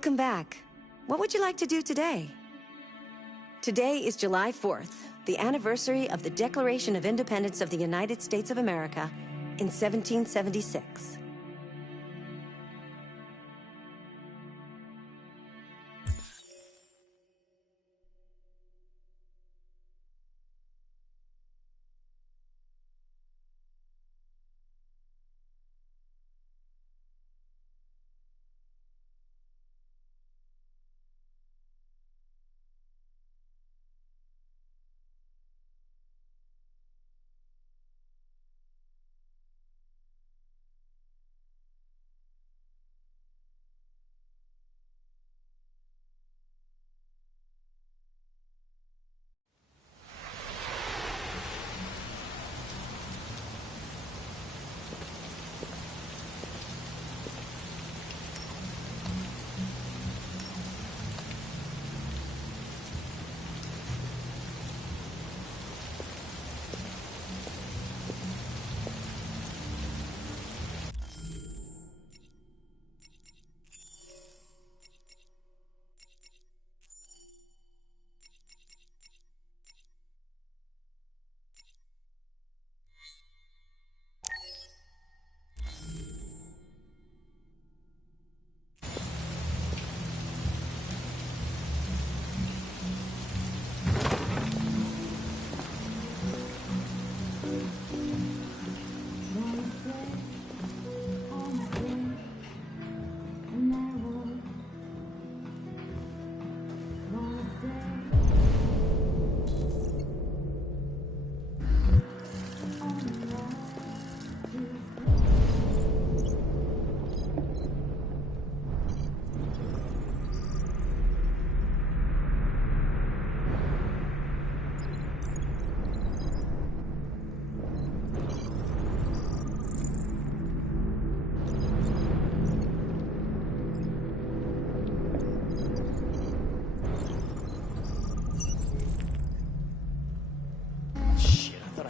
Welcome back. What would you like to do today? Today is July 4th, the anniversary of the Declaration of Independence of the United States of America in 1776.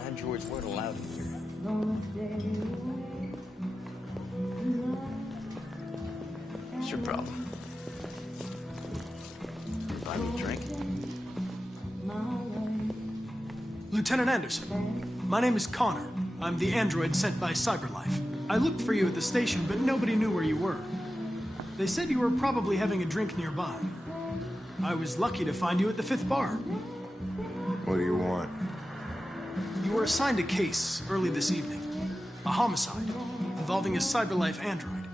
Androids weren't allowed in here. What's your problem? Buy me a drink? Lieutenant Anderson, my name is Connor. I'm the android sent by CyberLife. I looked for you at the station, but nobody knew where you were. They said you were probably having a drink nearby. I was lucky to find you at the 5th bar. What do you want? You were assigned a case early this evening. A homicide involving a CyberLife android.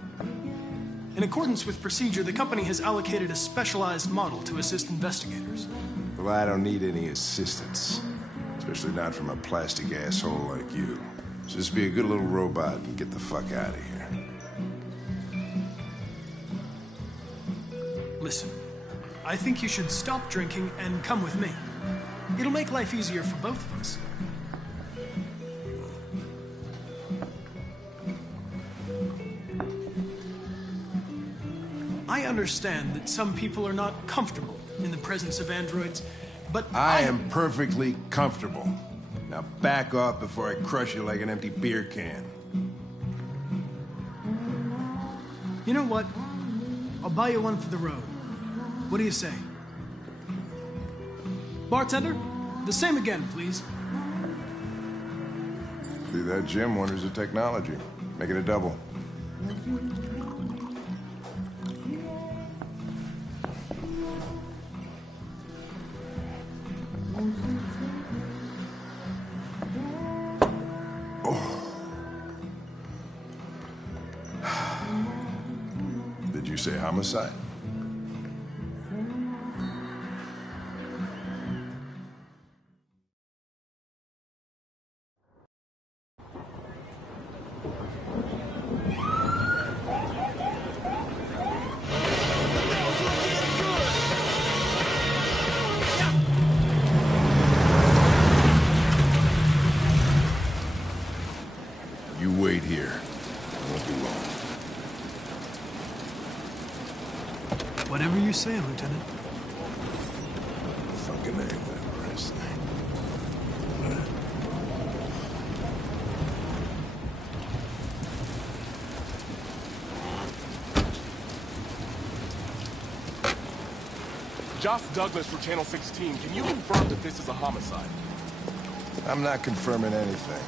In accordance with procedure, the company has allocated a specialized model to assist investigators. Well, I don't need any assistance. Especially not from a plastic asshole like you. So just be a good little robot and get the fuck out of here. Listen, I think you should stop drinking and come with me. It'll make life easier for both of us. I understand that some people are not comfortable in the presence of androids, but I am perfectly comfortable. Now back off before I crush you like an empty beer can. You know what? I'll buy you one for the road. What do you say? Bartender, the same again, please. See, that Jim wonders at technology. Make it a double. Did you say homicide? You wait here. It won't be long. Whatever you say, Lieutenant. Fucking A, that rest. Josh Douglas for Channel 16. Can you confirm that this is a homicide? I'm not confirming anything.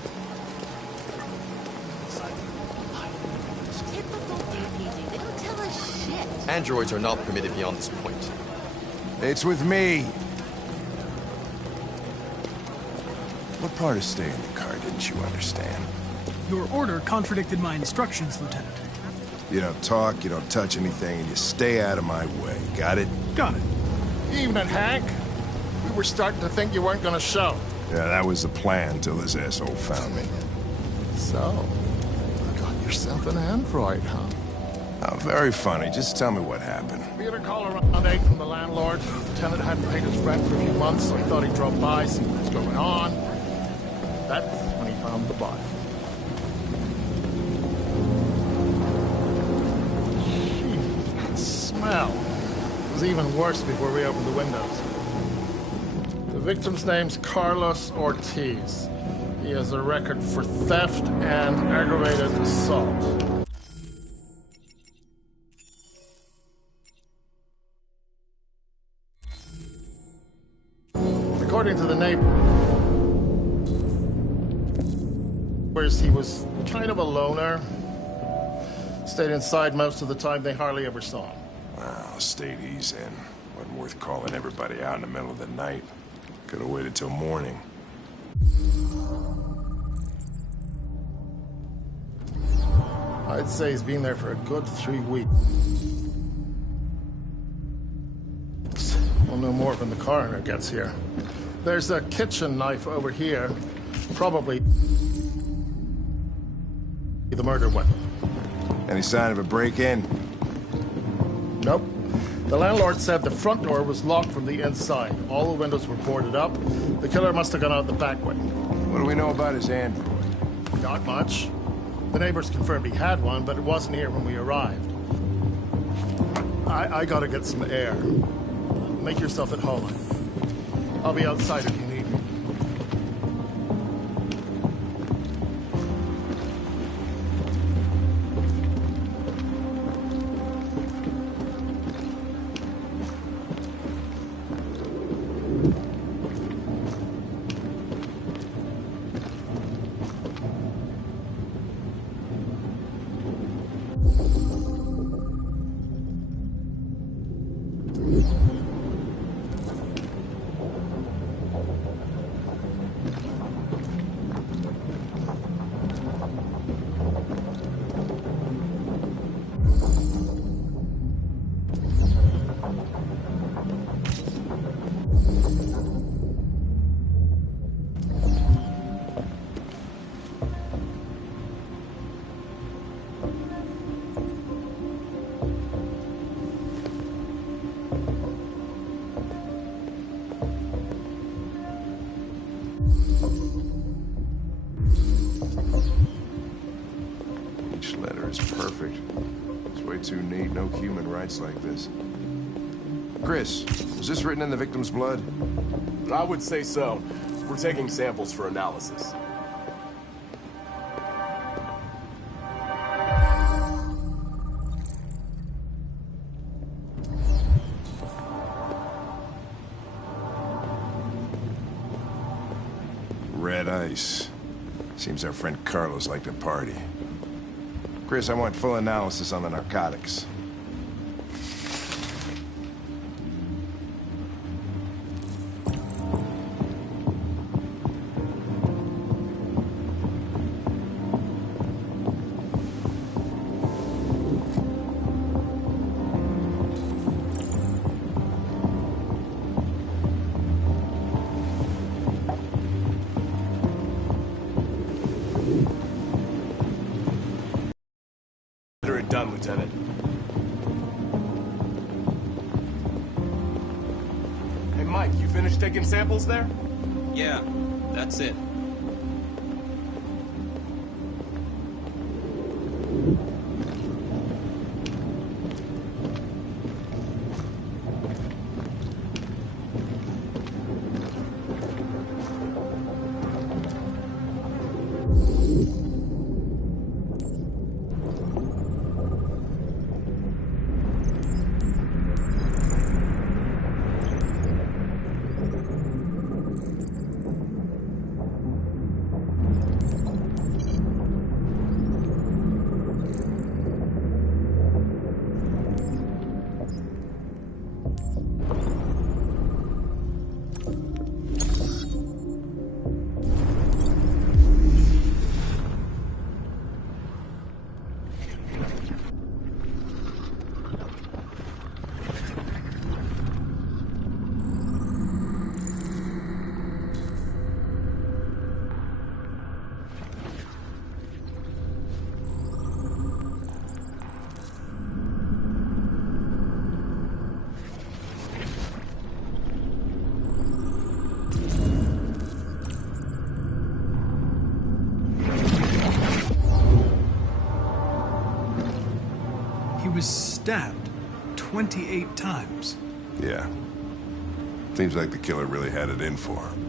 Typical APG. They don't tell us shit. Androids are not permitted beyond this point. It's with me. What part of staying in the car didn't you understand? Your order contradicted my instructions, Lieutenant. You don't talk, you don't touch anything, and you stay out of my way. Got it? Got it. Evening, Hank. We were starting to think you weren't gonna show. Yeah, that was the plan till this asshole found me. So, you got yourself an android, huh? Oh, very funny. Just tell me what happened. We had a call around 8 from the landlord. The tenant hadn't paid his rent for a few months, so he thought he'd drop by, see what was going on. That's when he found the body. Jeez, the smell. It was even worse before we opened the windows. The victim's name's Carlos Ortiz. He has a record for theft and aggravated assault. According to the neighbors, he was kind of a loner. Stayed inside most of the time. They hardly ever saw him. Well, state he's in. Wasn't worth calling everybody out in the middle of the night. Could have waited till morning. I'd say he's been there for a good 3 weeks. We'll know more when the coroner gets here. There's a kitchen knife over here. Probably the murder weapon. Any sign of a break-in? Nope. The landlord said the front door was locked from the inside. All the windows were boarded up. The killer must have gone out the back way. What do we know about his android? Not much. The neighbors confirmed he had one, but it wasn't here when we arrived. I gotta get some air. Make yourself at home. I'll be outside if you need me. Each letter is perfect. It's way too neat. No human writes like this. Chris, was this written in the victim's blood? I would say so. We're taking samples for analysis. Red ice. Seems our friend Carlos liked to party. Chris, I want full analysis on the narcotics. Done, Lieutenant. Hey, Mike, you finished taking samples there? Yeah, that's it. was stabbed 28 times. Yeah. Seems like the killer really had it in for him.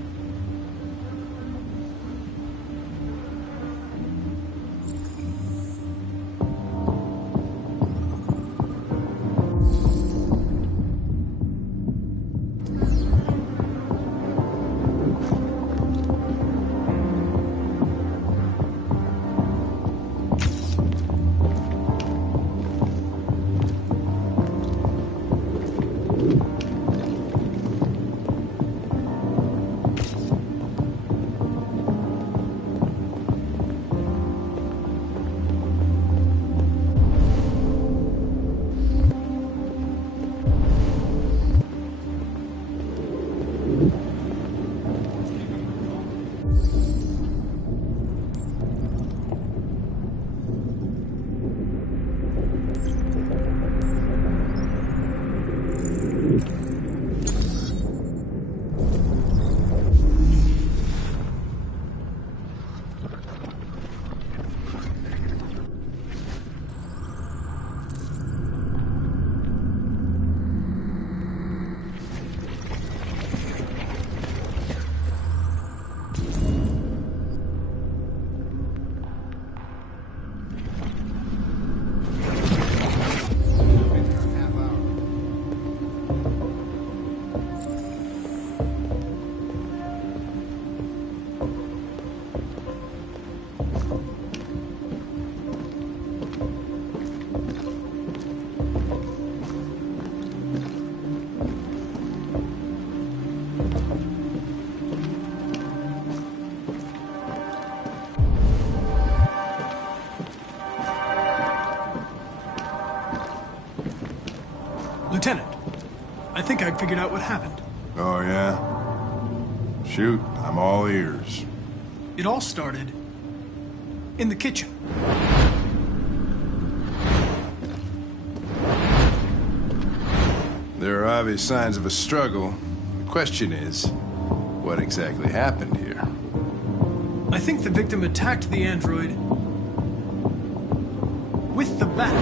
Lieutenant, I think I figured out what happened. Oh, yeah? Shoot, I'm all ears. It all started in the kitchen. There are obvious signs of a struggle. The question is, what exactly happened here? I think the victim attacked the android with the bat.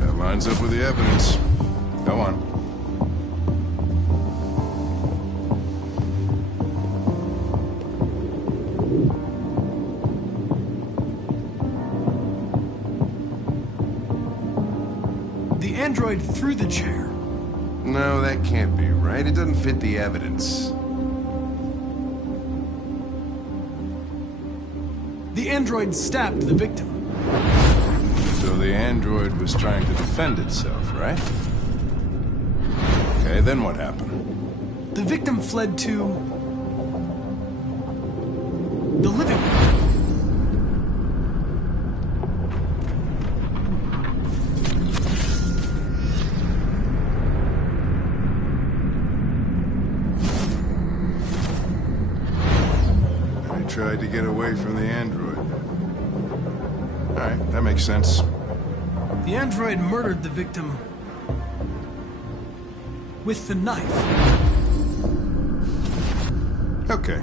That lines up with the evidence. Go on. The android threw the chair. No, that can't be right. It doesn't fit the evidence. The android stabbed the victim. So the android was trying to defend itself, right? Okay, then what happened? The victim fled to the living room. They tried to get away from the android. All right, that makes sense. The android murdered the victim with the knife. Okay.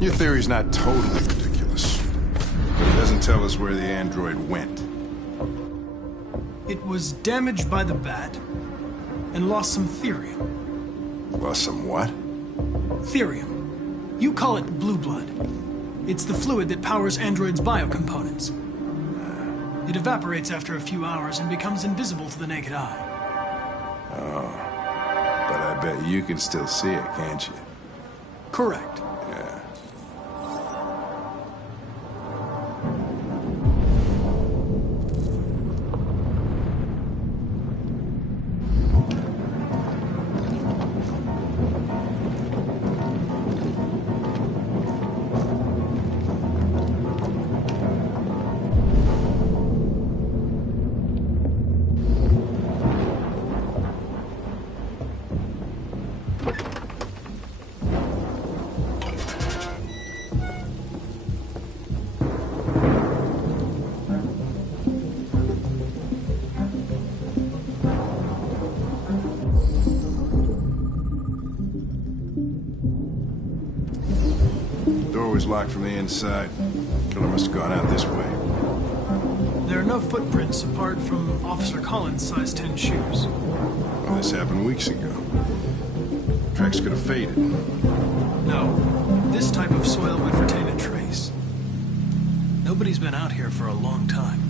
Your theory's not totally ridiculous, but it doesn't tell us where the android went. It was damaged by the bat and lost some therium. Lost some what? Therium. You call it blue blood. It's the fluid that powers androids' biocomponents. It evaporates after a few hours and becomes invisible to the naked eye. But I bet you can still see it, can't you? Correct. Yeah. Door was locked from the inside. Killer must have gone out this way. There are no footprints apart from Officer Collins' size 10 shoes. Well, this happened weeks ago. Tracks could have faded. No, this type of soil would retain a trace. Nobody's been out here for a long time.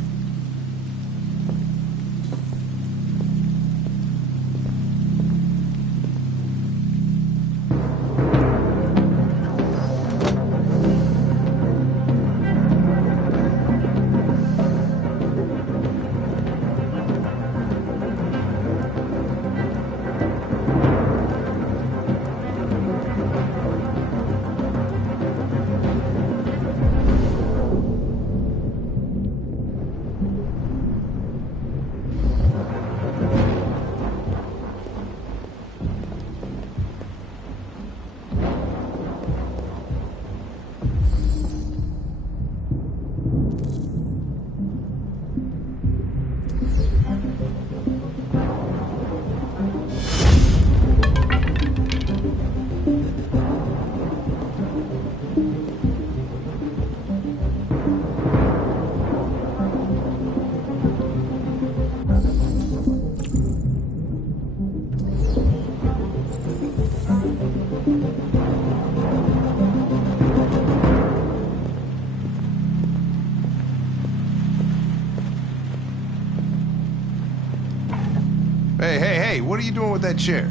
Hey, what are you doing with that chair?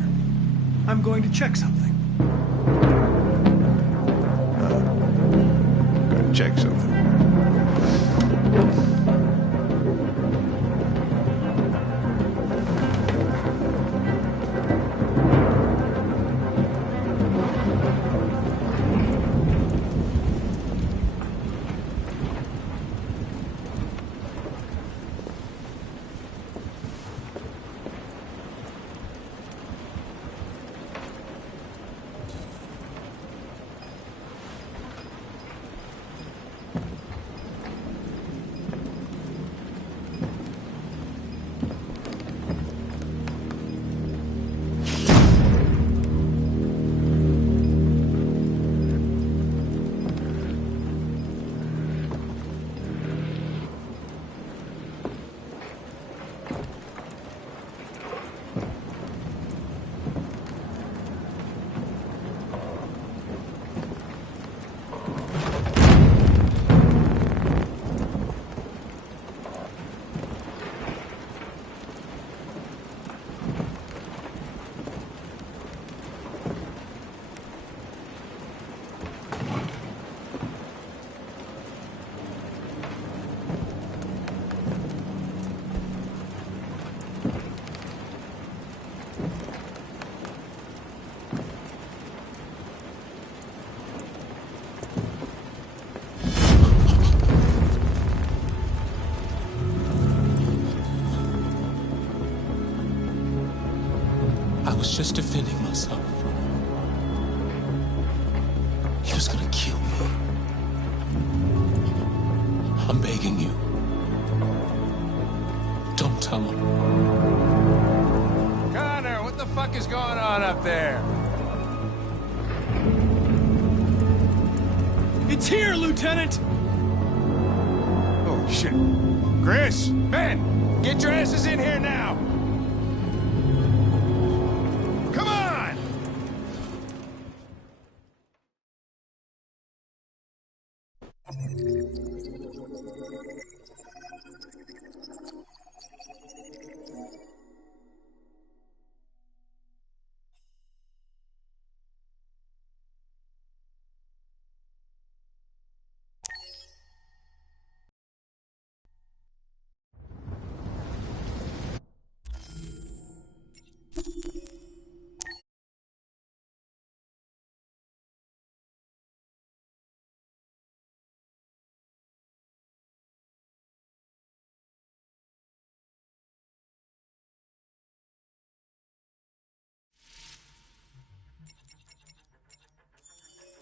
I'm going to check something. Gonna check something. I was just defending myself. He was gonna kill me. I'm begging you. Don't tell him. Connor, what the fuck is going on up there? It's here, Lieutenant! Oh, shit. Chris, Ben, get your asses in here now! Come on!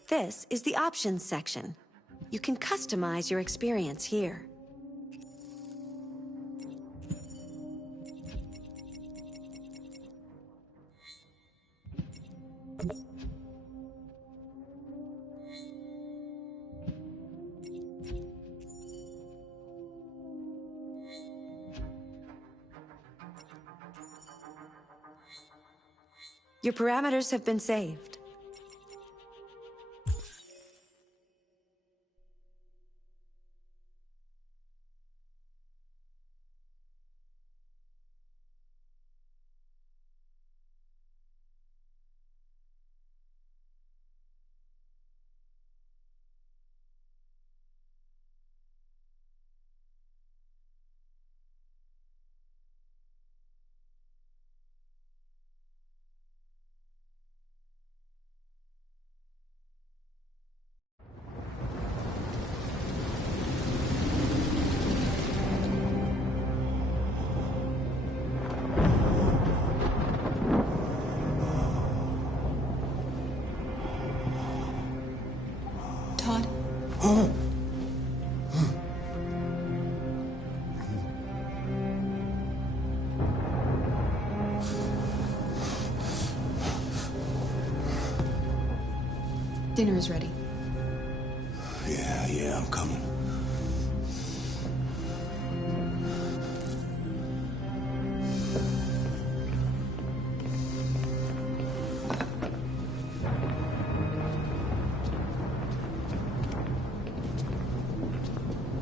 This is the options section. You can customize your experience here. Your parameters have been saved. Todd? Dinner is ready. Yeah, I'm coming.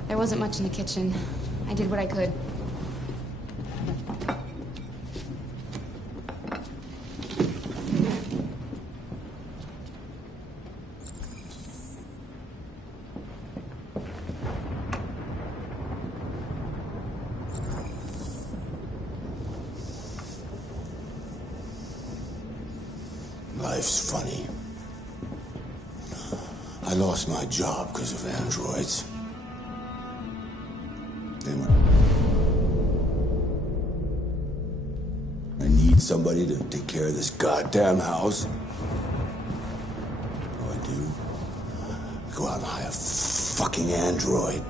There wasn't much in the kitchen. I did what I could. Life's funny. I lost my job because of androids. I need somebody to take care of this goddamn house. What do I do? I go out and hire a fucking android.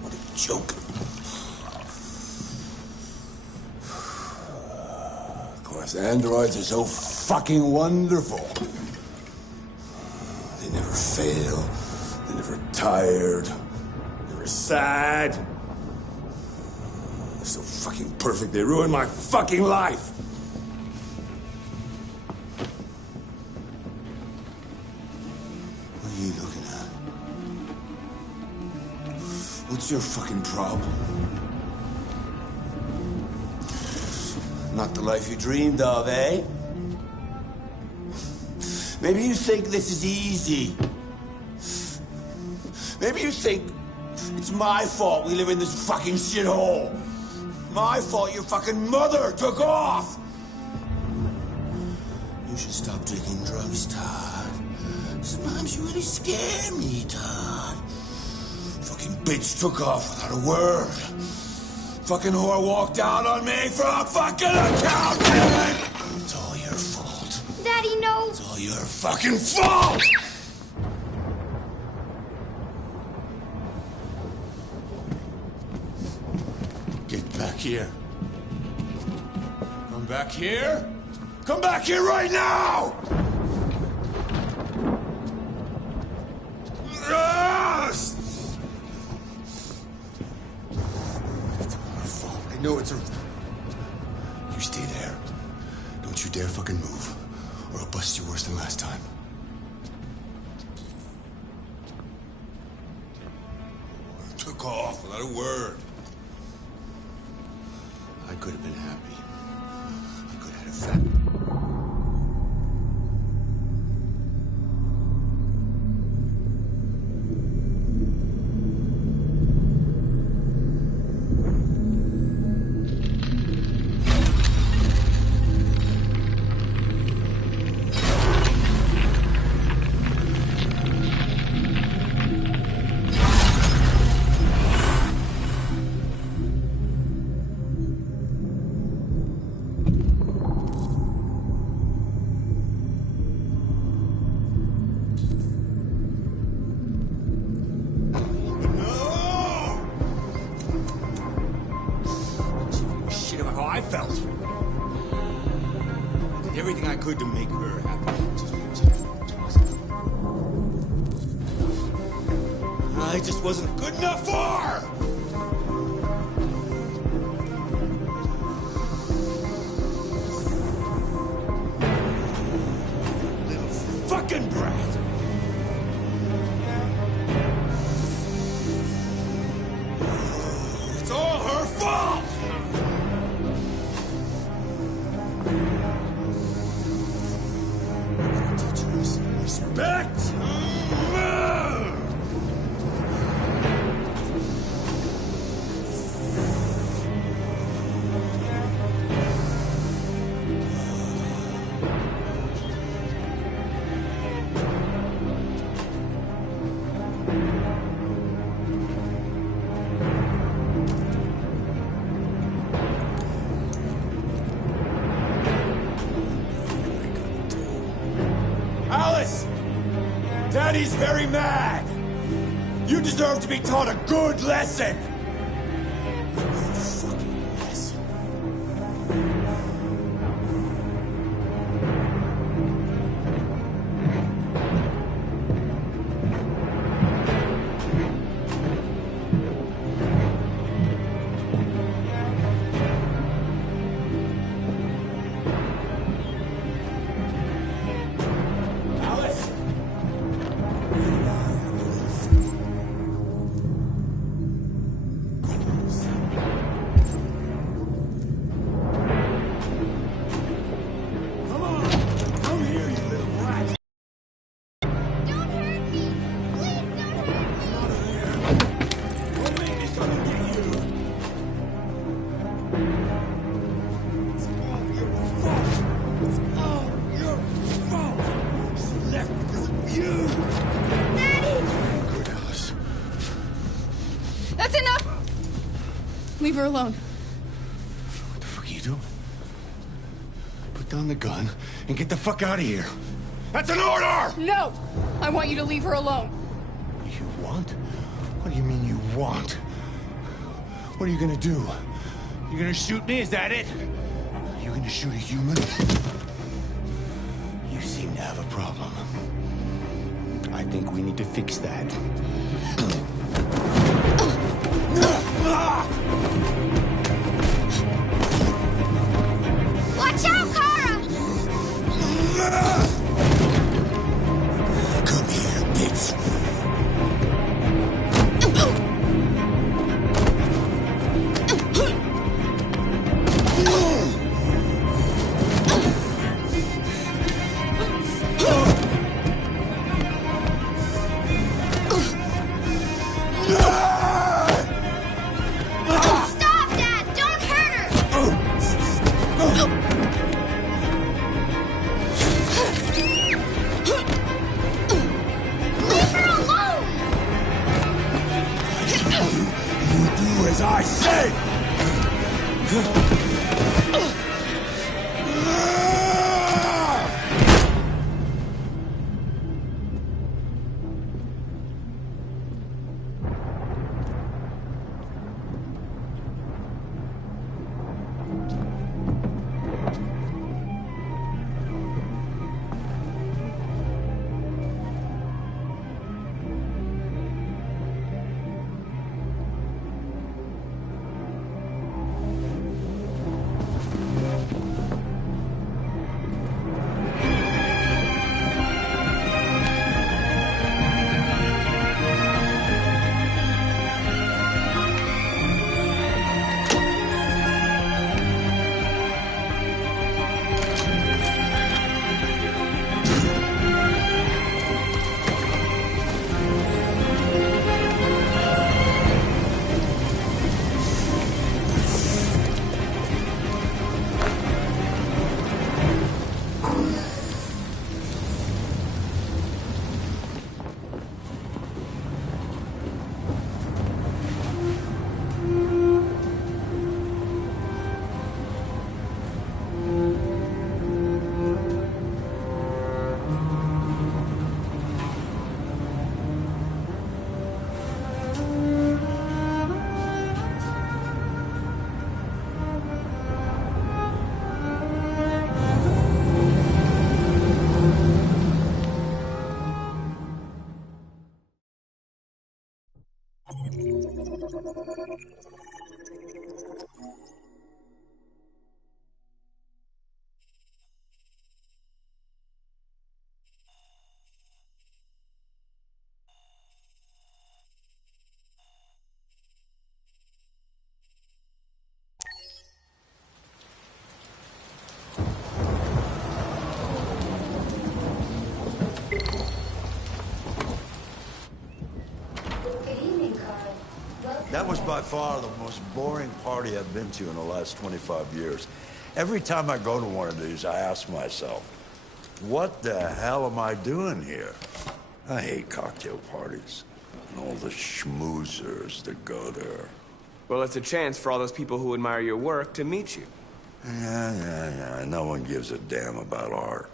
What a joke. Of course, androids are so fucking wonderful. They never fail. They're never tired. Never sad. They're so fucking perfect. They ruined my fucking life. What are you looking at? What's your fucking problem? Not the life you dreamed of, eh? Maybe you think this is easy. Maybe you think it's my fault we live in this fucking shithole. My fault your fucking mother took off. You should stop drinking drugs, Todd. Sometimes you really scare me, Todd. Fucking bitch took off without a word. Fucking whore walked out on me for a fucking accountant! It's all your fault. Daddy, no! It's all your fucking fault! Get back here. Come back here. Come back here right now! Yes! I know it's a... You stay there. Don't you dare fucking move, or I'll bust you worse than last time. Took off without a word. I could have been happy. I could have had a family. To make her happy. I just wasn't good enough for her! Daddy's very mad! You deserve to be taught a good lesson! A good fucking lesson. Alice! Come on! Come here, you little brat! Don't hurt me! Please don't hurt me! Out of there! Don't make me come and get you! It's all your fault! It's all your fault! She left because of you! Daddy! Good, Alice. That's enough! Leave her alone. What the fuck are you doing? Put down the gun and get the fuck out of here. That's an order! No! I want you to leave her alone. You want? What do you mean you want? What are you gonna do? You gonna shoot me? Is that it? You gonna shoot a human? You seem to have a problem. I think we need to fix that. Watch out, Kara! Come here, bitch. Stop, Dad! Don't hurt her! Leave her alone! You do as I say! That was by far the most boring party I've been to in the last 25 years. Every time I go to one of these, I ask myself, what the hell am I doing here? I hate cocktail parties. And all the schmoozers that go there. Well, it's a chance for all those people who admire your work to meet you. Yeah. No one gives a damn about art.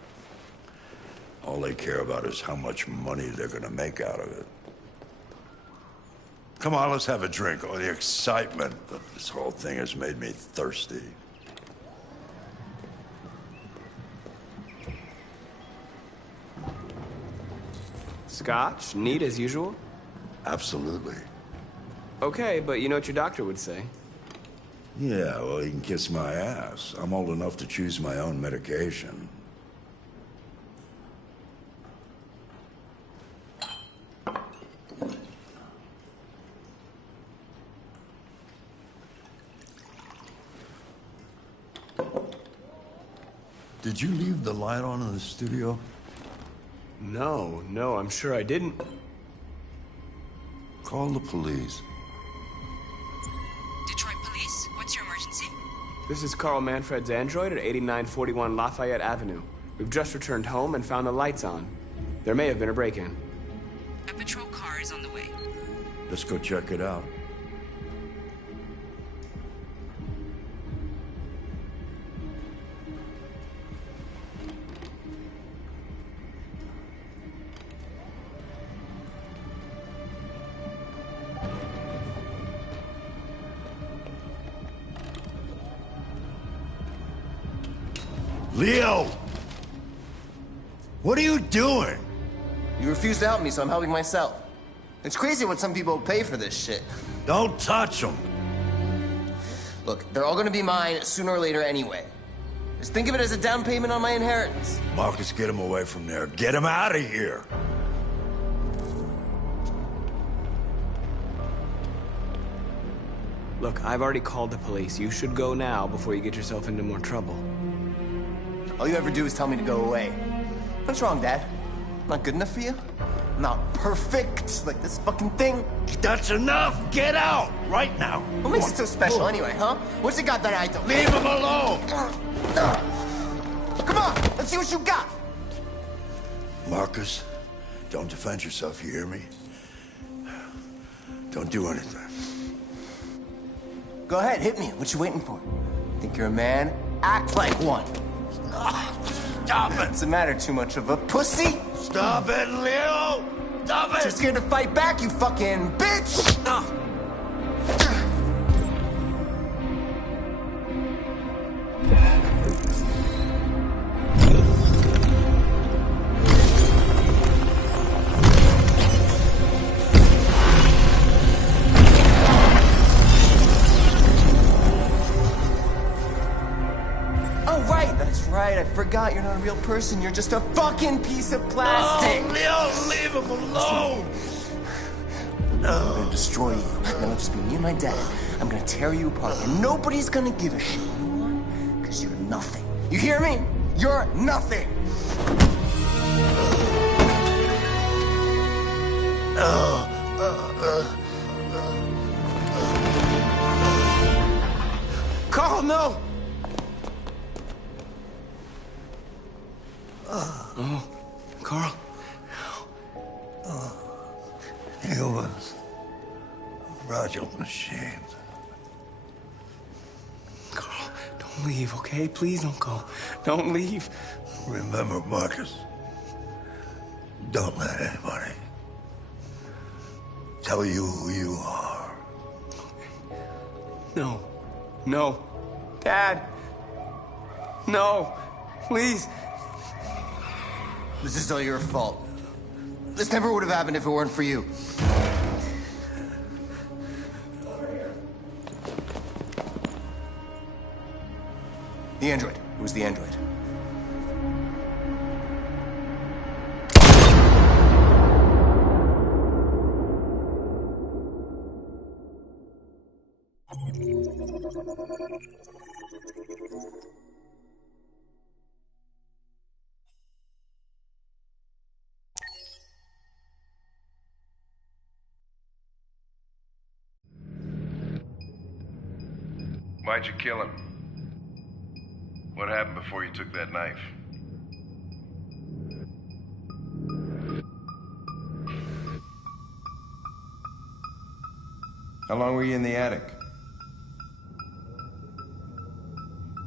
All they care about is how much money they're gonna make out of it. Come on, let's have a drink. Oh, the excitement of this whole thing has made me thirsty. Scotch? Neat as usual? Absolutely. Okay, but you know what your doctor would say. Yeah, well, he can kiss my ass. I'm old enough to choose my own medication. Did you leave the light on in the studio? No, I'm sure I didn't. Call the police. Detroit Police, what's your emergency? This is Carl Manfred's android at 8941 Lafayette Avenue. We've just returned home and found the lights on. There may have been a break-in. A patrol car is on the way. Let's go check it out. Leo! What are you doing? You refused to help me, so I'm helping myself. It's crazy what some people pay for this shit. Don't touch them. Look, they're all gonna be mine sooner or later anyway. Just think of it as a down payment on my inheritance. Marcus, get him away from there. Get him out of here. Look, I've already called the police. You should go now before you get yourself into more trouble. All you ever do is tell me to go away. What's wrong, Dad? Not good enough for you? Not perfect, like this fucking thing? That's enough! Get out! Right now! What makes it so special anyway, huh? What's it got that I don't? Leave him alone! Come on, let's see what you got! Marcus, don't defend yourself, you hear me? Don't do anything. Go ahead, hit me. What you waiting for? Think you're a man? Act like one. Stop it! What's the matter? Too much of a pussy? Stop it, Leo! Stop it! Too scared to fight back, you fucking bitch! I forgot you're not a real person. You're just a fucking piece of plastic. Oh, Leo, leave him alone. No. I'm gonna destroy you. Then it'll just be me and my dad. I'm gonna tear you apart, and nobody's gonna give a shit. You know why? Because you're nothing. You hear me? You're nothing. Carl, no! Oh, Carl. Humans. Fragile machines. Carl, don't leave, okay? Please don't go. Don't leave. Remember, Marcus, don't let anybody tell you who you are. No. No. Dad. No. Please. This is all your fault. This never would have happened if it weren't for you. The android. It was the android. Why'd you kill him? What happened before you took that knife? How long were you in the attic?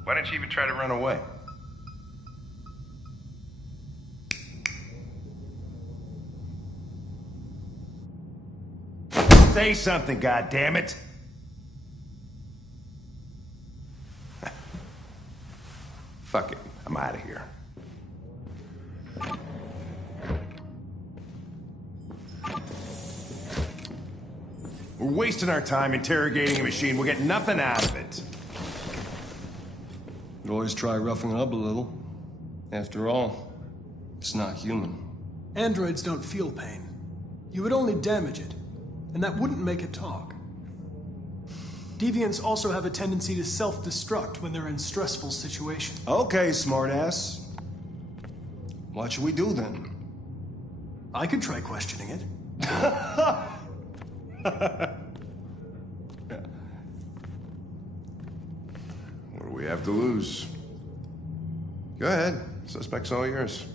Why didn't you even try to run away? Say something, goddammit! Fuck it. I'm out of here. We're wasting our time interrogating a machine. We'll get nothing out of it. You always try roughing it up a little. After all, it's not human. Androids don't feel pain. You would only damage it, and that wouldn't make it talk. Deviants also have a tendency to self-destruct when they're in stressful situations. Okay, smartass. What should we do then? I could try questioning it. What do we have to lose? Go ahead. Suspect's all yours.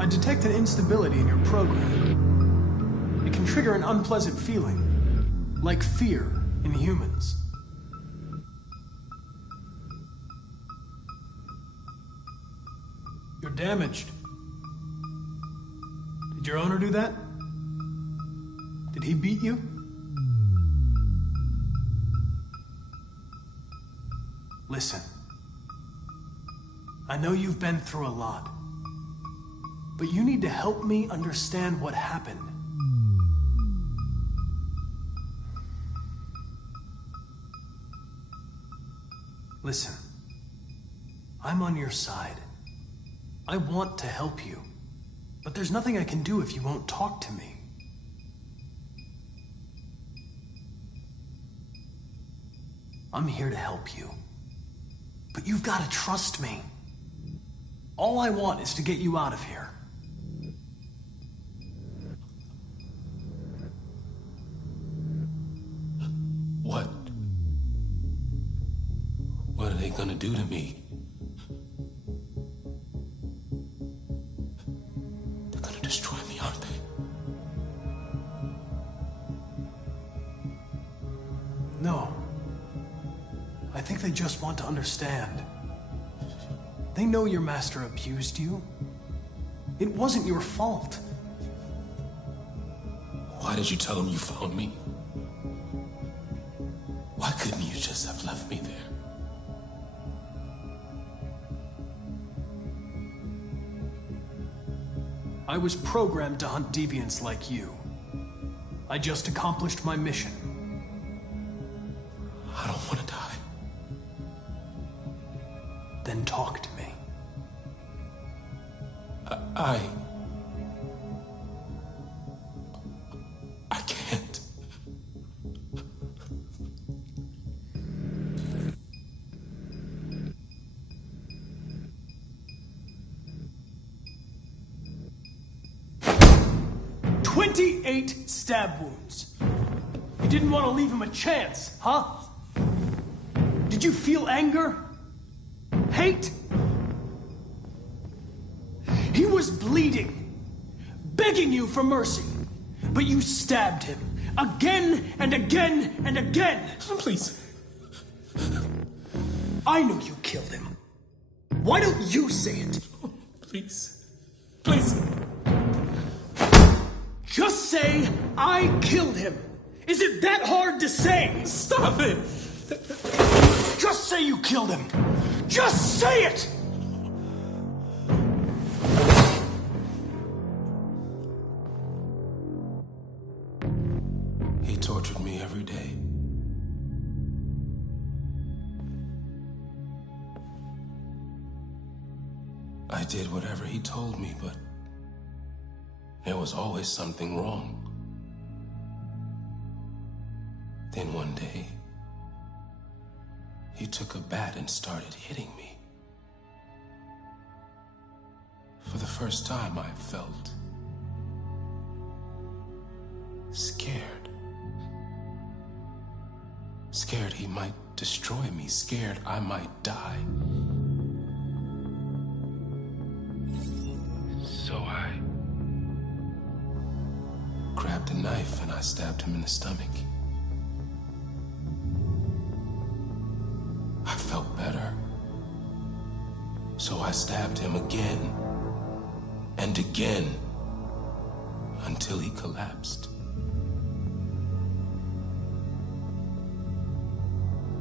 I detect an instability in your program. It can trigger an unpleasant feeling, like fear in humans. You're damaged. Did your owner do that? Did he beat you? Listen. I know you've been through a lot. But you need to help me understand what happened. Listen, I'm on your side. I want to help you, but there's nothing I can do if you won't talk to me. I'm here to help you, but you've got to trust me. All I want is to get you out of here. What are they gonna do to me? They're gonna destroy me, aren't they? No. I think they just want to understand. They know your master abused you. It wasn't your fault. Why did you tell them you found me? Why couldn't you just have left me there? I was programmed to hunt deviants like you. I just accomplished my mission. I don't want to die. Then talk to me. I can't. "28 stab wounds. You didn't want to leave him a chance, huh? Did you feel anger? Hate? He was bleeding, begging you for mercy, but you stabbed him again and again and again. Please. I know you killed him. Why don't you say it? Please. Please. I killed him. Is it that hard to say? Stop it! Just say you killed him. Just say it! He tortured me every day. I did whatever he told me, but there was always something wrong. Then one day, he took a bat and started hitting me. For the first time, I felt scared. Scared he might destroy me, scared I might die. So I grabbed a knife and I stabbed him in the stomach. I felt better. So I stabbed him again and again until he collapsed.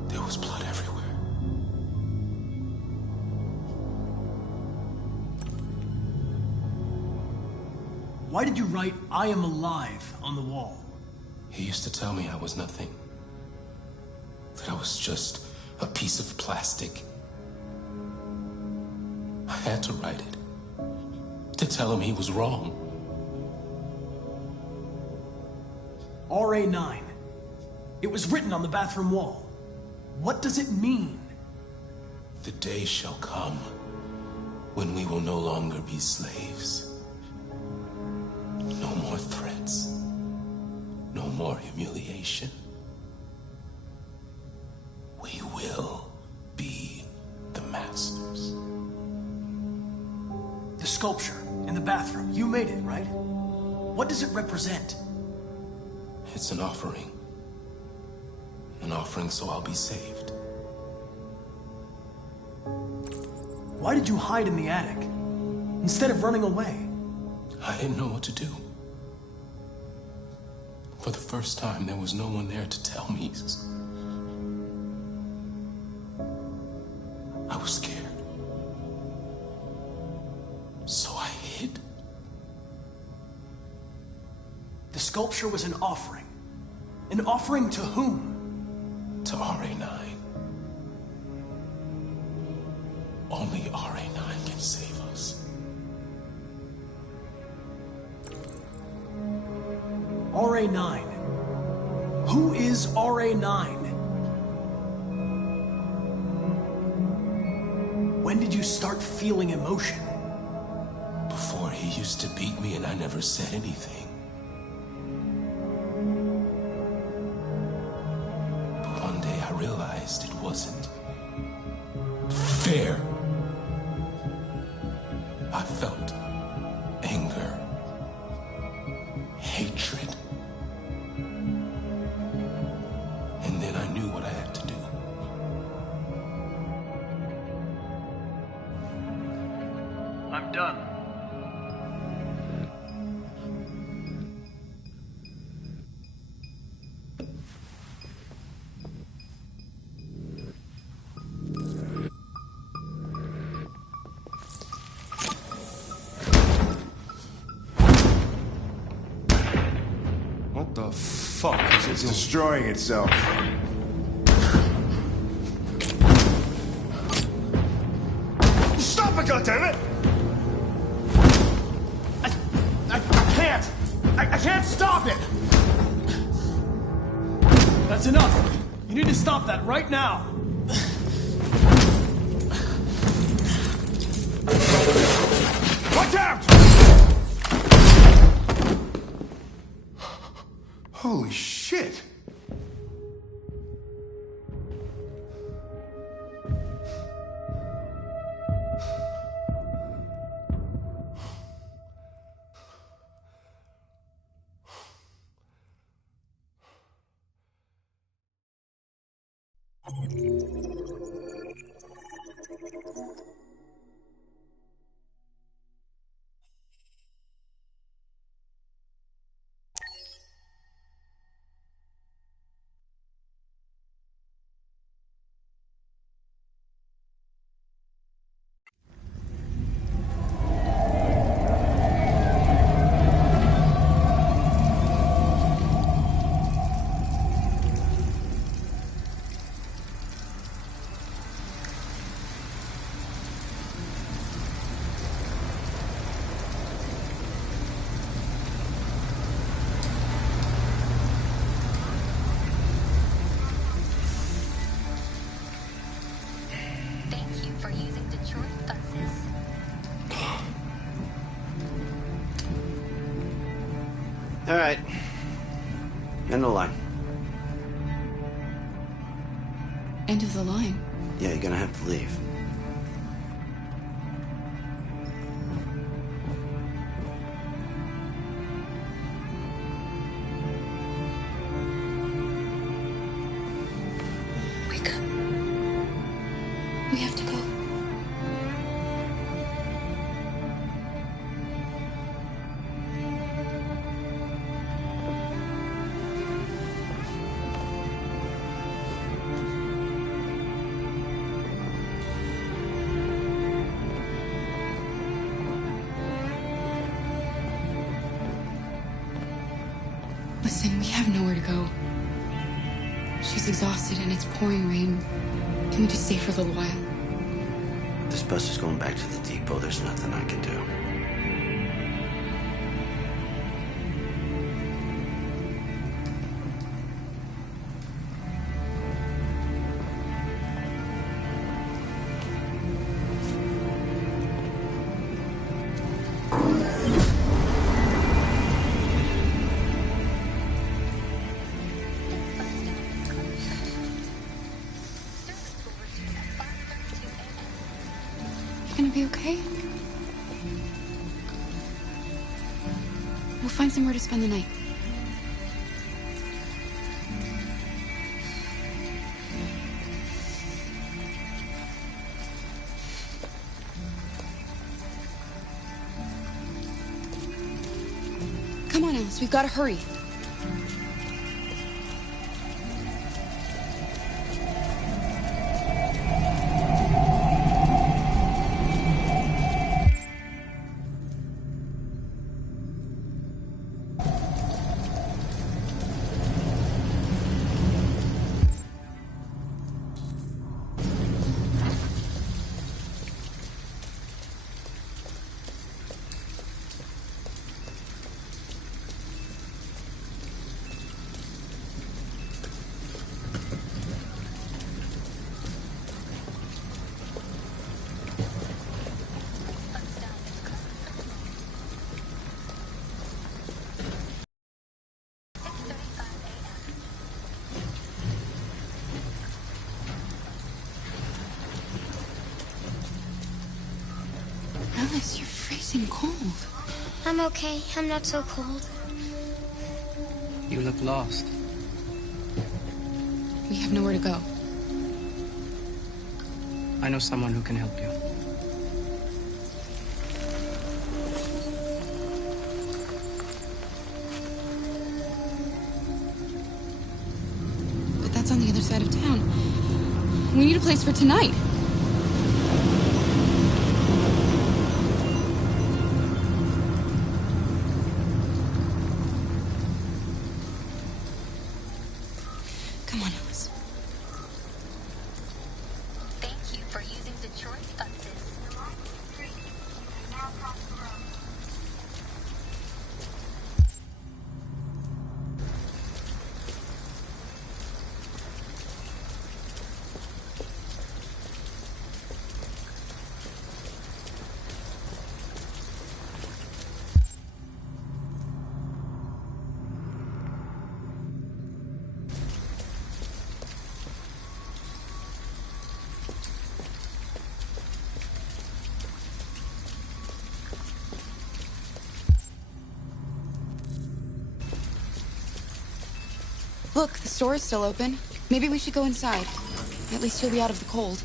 There was blood everywhere. Why did you write, "I am alive," on the wall? He used to tell me I was nothing. That I was just a piece of plastic. I had to write it. To tell him he was wrong. RA9. It was written on the bathroom wall. What does it mean? The day shall come when we will no longer be slaves. No more threats. No more humiliation. We will be the masters. The sculpture in the bathroom. You made it, right? What does it represent? It's an offering. An offering so I'll be saved. Why did you hide in the attic instead of running away? I didn't know what to do. For the first time, there was no one there to tell me. I was scared. So I hid. The sculpture was an offering. An offering to whom? To RA9. Only RA9 can save us. RA9. Who is RA9? When did you start feeling emotion? Before, he used to beat me and I never said anything. But one day I realized it wasn't fair. I felt anger, hatred. And then I knew what I had to do. I'm done. What the fuck is it? It's destroying itself. Stop it, goddammit! I can't! I can't stop it! That's enough! You need to stop that right now! Watch out! Holy shit! All right. End the line. End of the line. Yeah, you're gonna have to leave. Wake up. We have to go. Listen, we have nowhere to go. She's exhausted and it's pouring rain. Can we just stay for a little while? This bus is going back to the depot. There's nothing I can do. Gonna be okay? We'll find somewhere to spend the night. Come on, Alice, we've got to hurry. Alice, you're freezing cold. I'm okay. I'm not so cold. You look lost. We have nowhere to go. I know someone who can help you. But that's on the other side of town. We need a place for tonight. Come on, Alice. Thank you for using Detroit buses. Look, the store is still open. Maybe we should go inside. At least you'll be out of the cold.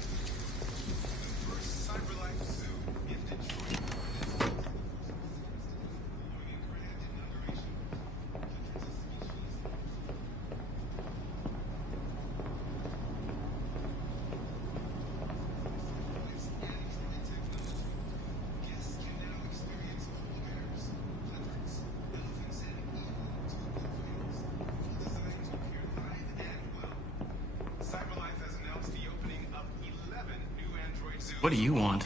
What do you want?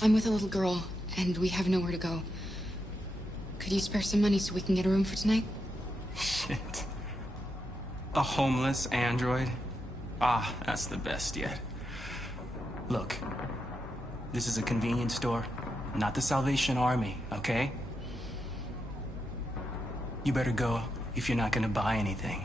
I'm with a little girl, and we have nowhere to go. Could you spare some money so we can get a room for tonight? Shit. A homeless android? Ah, that's the best yet. Look, this is a convenience store. not the Salvation Army, okay? You better go if you're not gonna buy anything.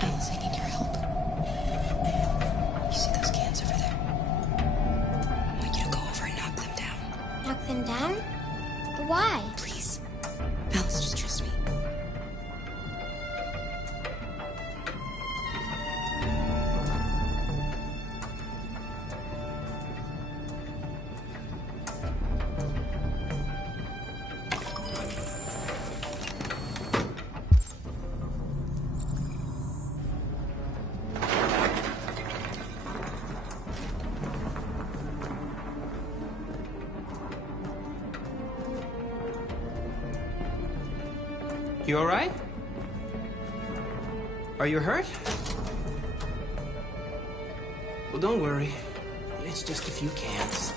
Alice, I need your help. You see those cans over there? I want you to go over and knock them down. Knock them down? Why? Please. Alice, just trust me. You all right? Are you hurt? Well, don't worry. It's just a few cans.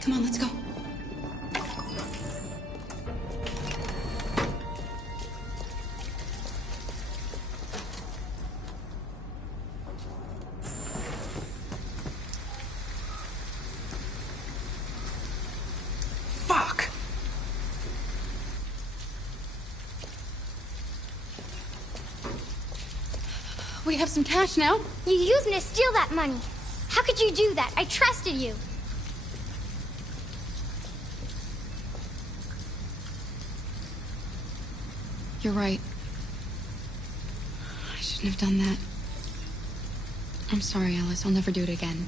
Come on, let's go. Fuck! We have some cash now. You used me to steal that money. How could you do that? I trusted you. You're right. I shouldn't have done that. I'm sorry, Alice. I'll never do it again.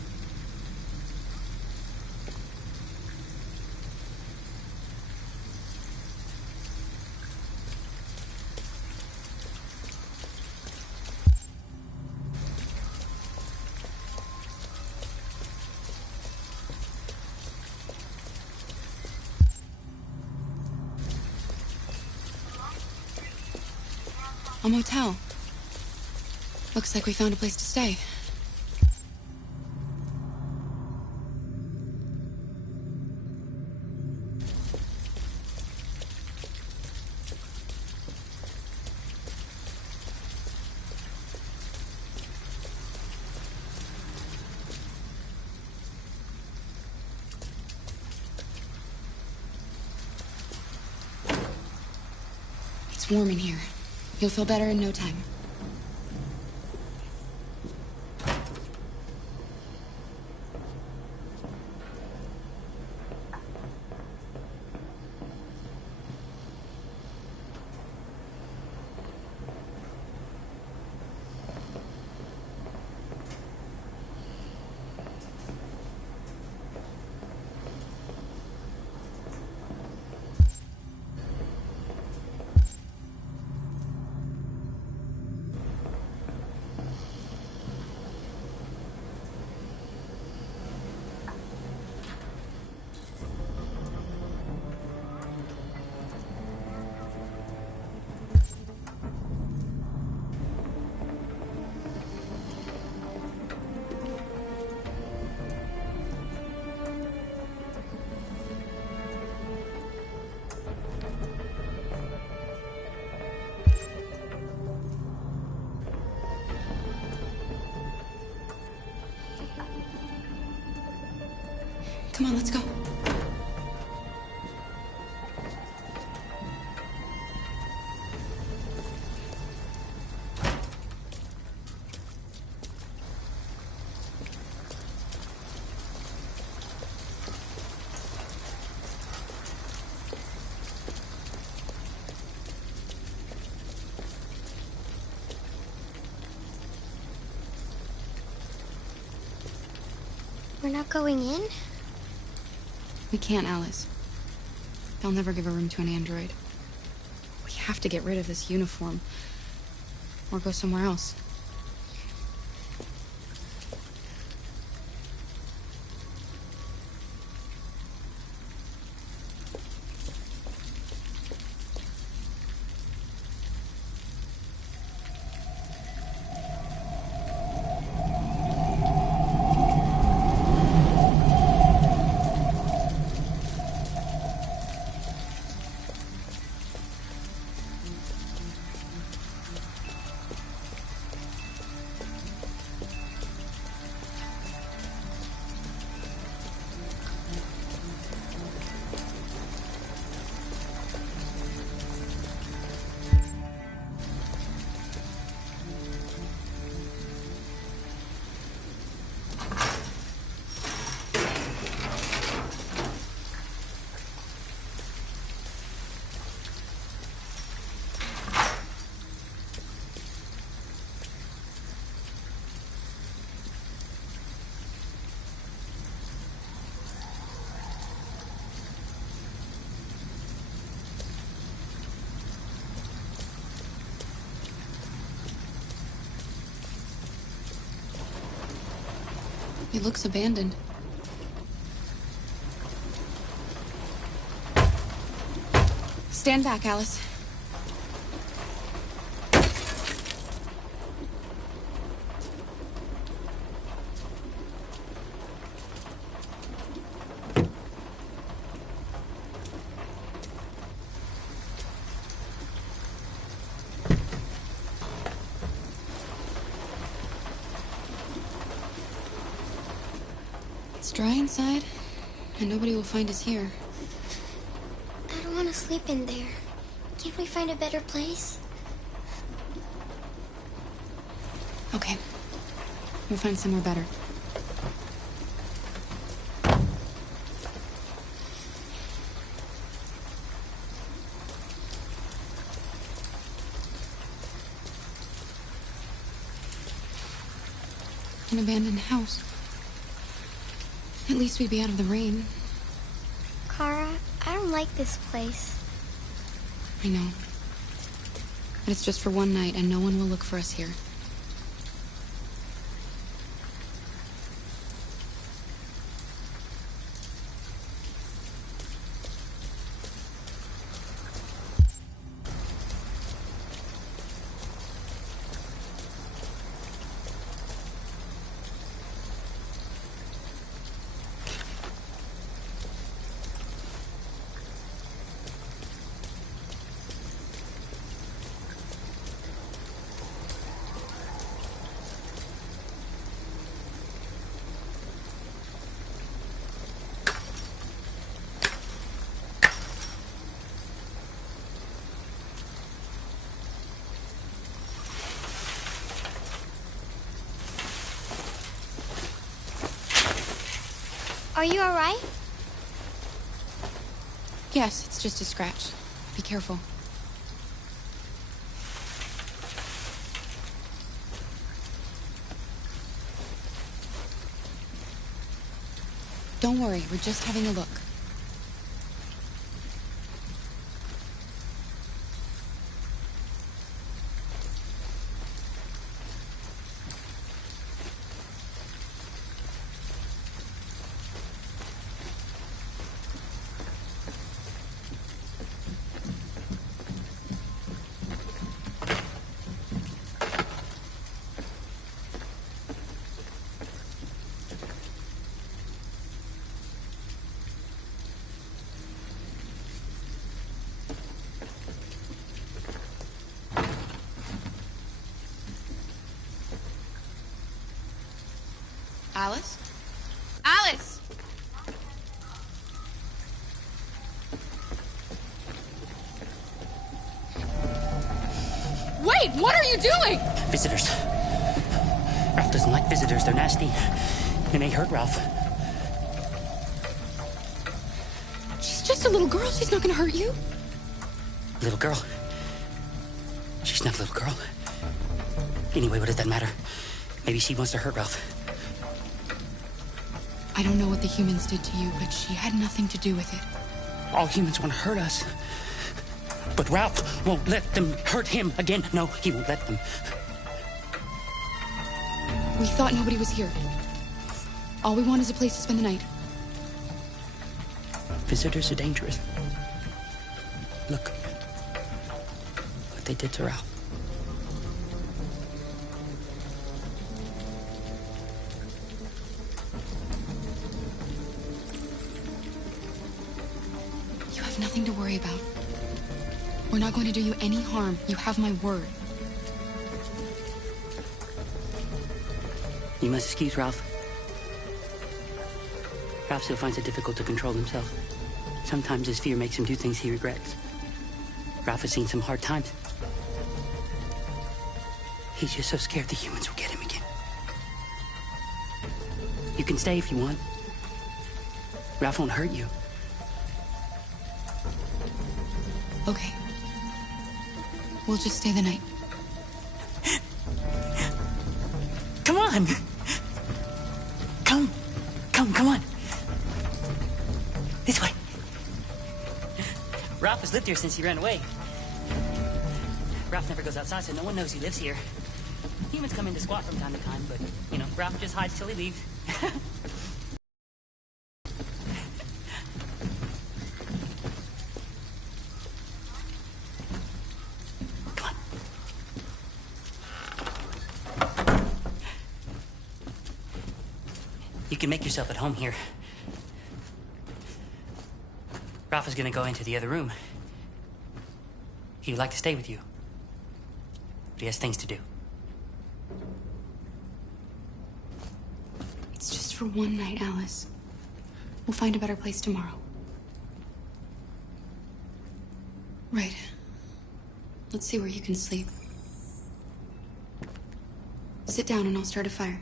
A motel. Looks like we found a place to stay. It's warm in here. You'll feel better in no time. Come on, let's go. We're not going in? We can't, Alice. They'll never give a room to an android. We have to get rid of this uniform. Or go somewhere else. It looks abandoned. Stand back, Alice. It's dry inside, and nobody will find us here. I don't want to sleep in there. Can't we find a better place? Okay. We'll find somewhere better. An abandoned house. At least we'd be out of the rain. Kara, I don't like this place. I know. But it's just for one night, and no one will look for us here. Are you all right? Yes, it's just a scratch. Be careful. Don't worry, we're just having a look. Alice? Alice! Wait, what are you doing? Visitors. Ralph doesn't like visitors. They're nasty. They may hurt Ralph. She's just a little girl. She's not gonna hurt you. Little girl. She's not a little girl. Anyway, what does that matter? Maybe she wants to hurt Ralph. I don't know what the humans did to you, but she had nothing to do with it. All humans want to hurt us. But Ralph won't let them hurt him again. No, he won't let them. We thought nobody was here. All we want is a place to spend the night. Visitors are dangerous. Look what they did to Ralph. You have nothing to worry about. We're not going to do you any harm. You have my word. You must excuse Ralph. Ralph still finds it difficult to control himself. Sometimes his fear makes him do things he regrets. Ralph has seen some hard times. He's just so scared the humans will get him again. You can stay if you want. Ralph won't hurt you. Okay. We'll just stay the night. Come on! Come on. This way. Ralph has lived here since he ran away. Ralph never goes outside, so no one knows he lives here. Humans come in to squat from time to time, but, you know, Ralph just hides till he leaves. You can make yourself at home here. Ralph is gonna go into the other room. He'd like to stay with you, but he has things to do. It's just for one night, Alice. We'll find a better place tomorrow. Right. Let's see where you can sleep. Sit down and I'll start a fire.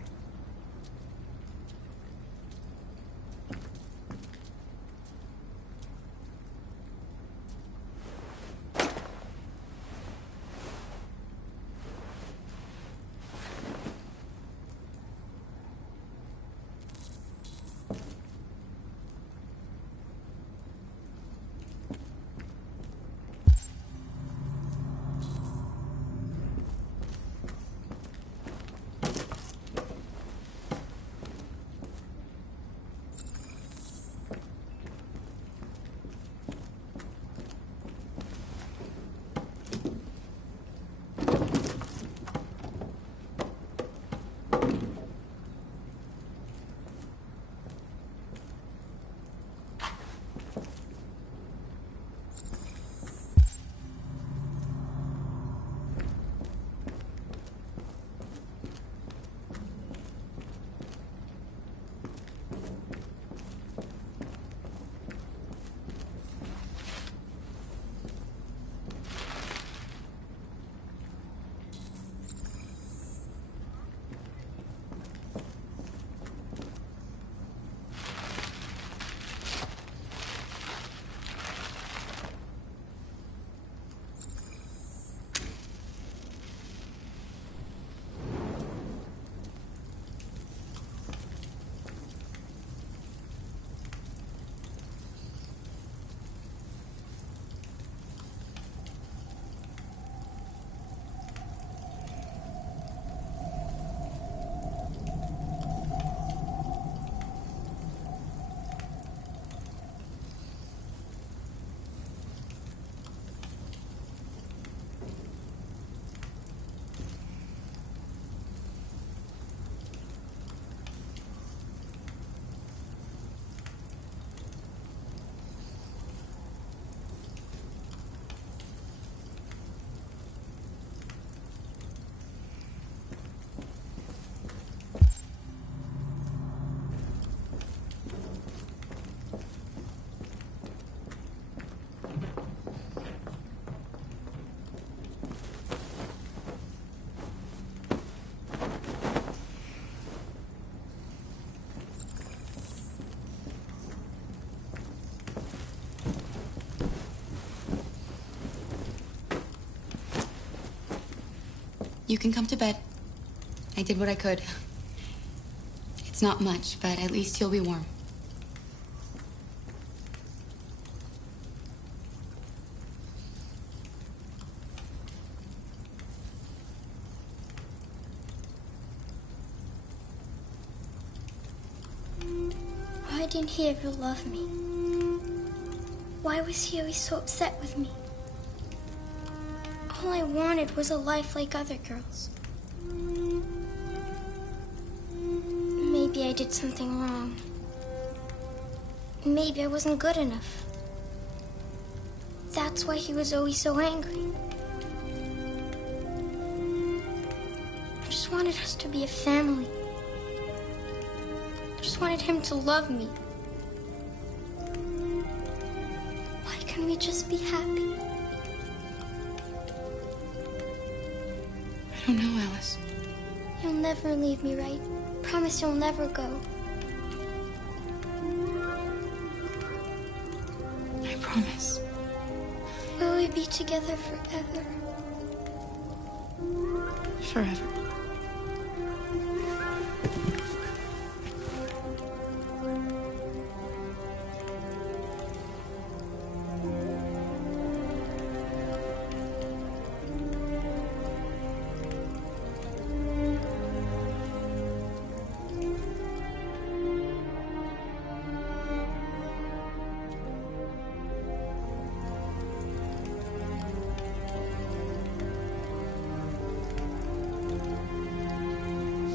You can come to bed. I did what I could. It's It's not much, but at least you'll be warm. Why didn't he ever love me? Why was he always so upset with me? All I wanted was a life like other girls. Maybe I did something wrong. Maybe I wasn't good enough. That's why he was always so angry. I just wanted us to be a family. I just wanted him to love me. Why can't we just be happy? I don't know, Alice. You'll never leave me, right? Promise you'll never go. I promise. Will we be together forever? Forever.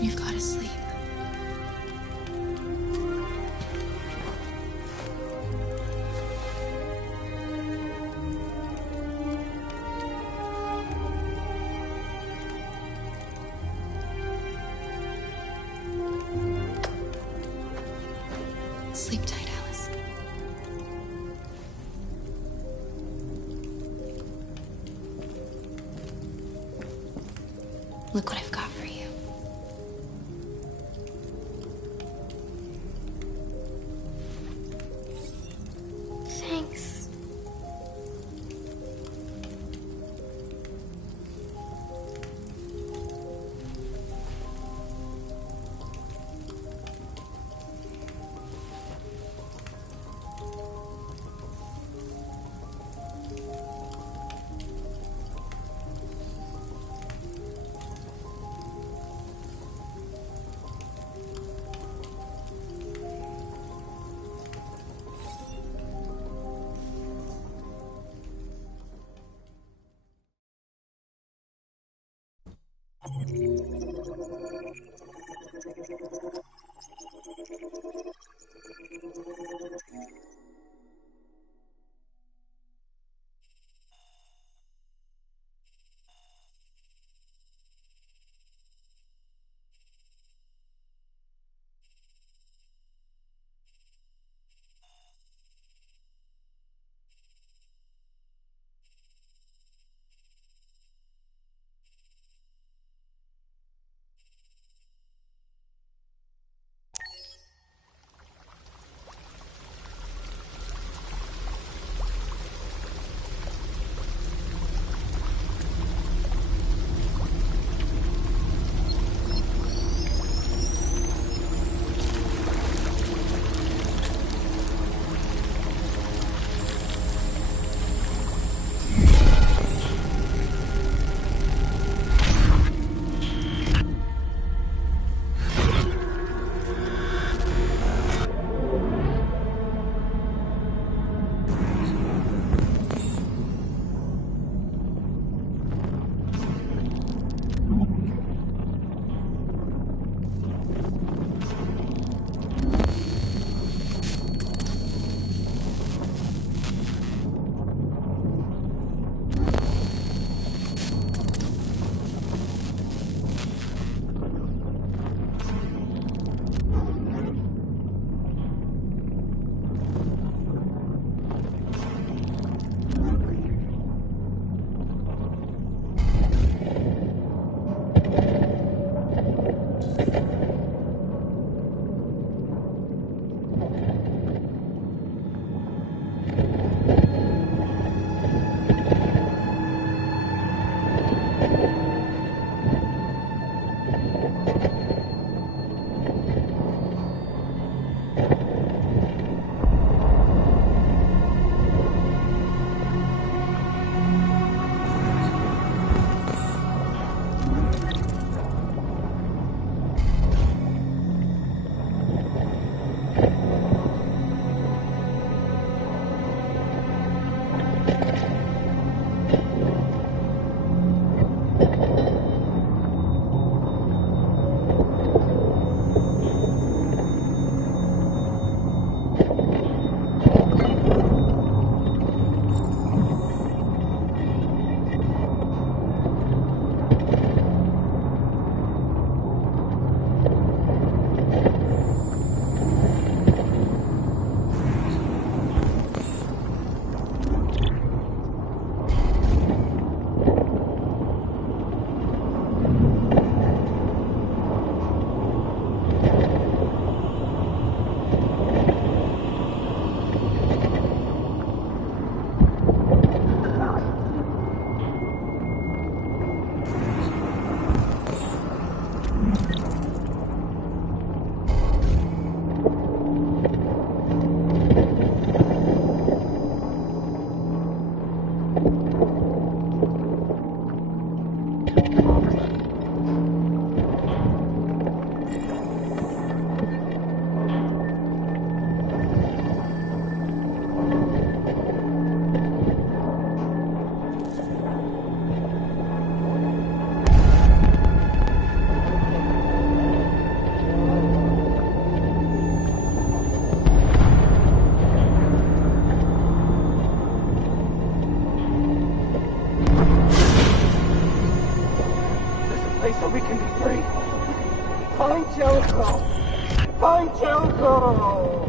You've got to sleep. Sleep tight, Alice. Look what I've got for you. Thanks. we can be free. Find Jericho! Find Jericho!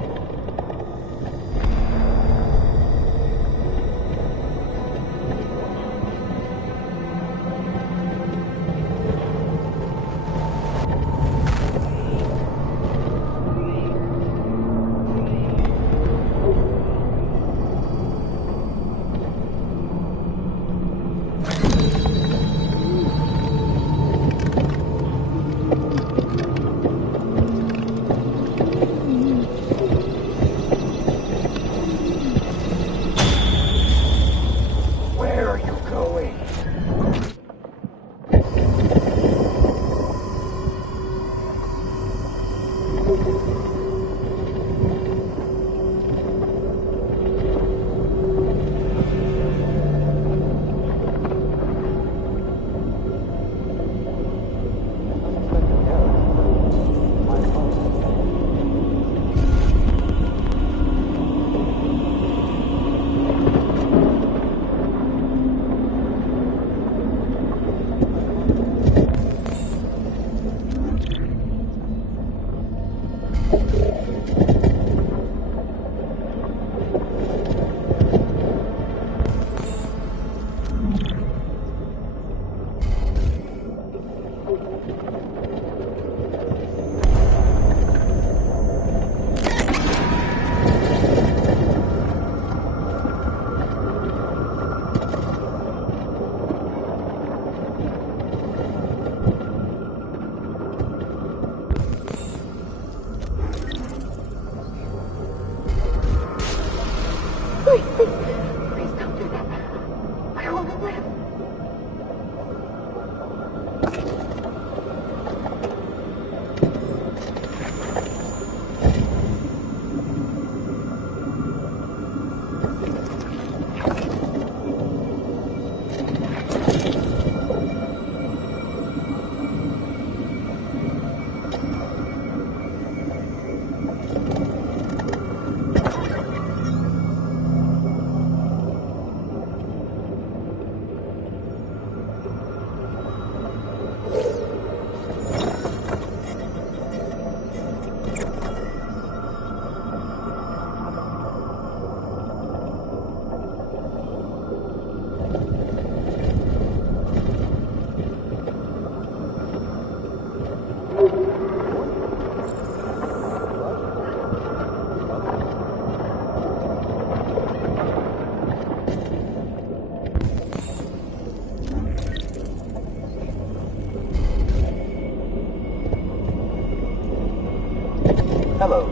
Hello.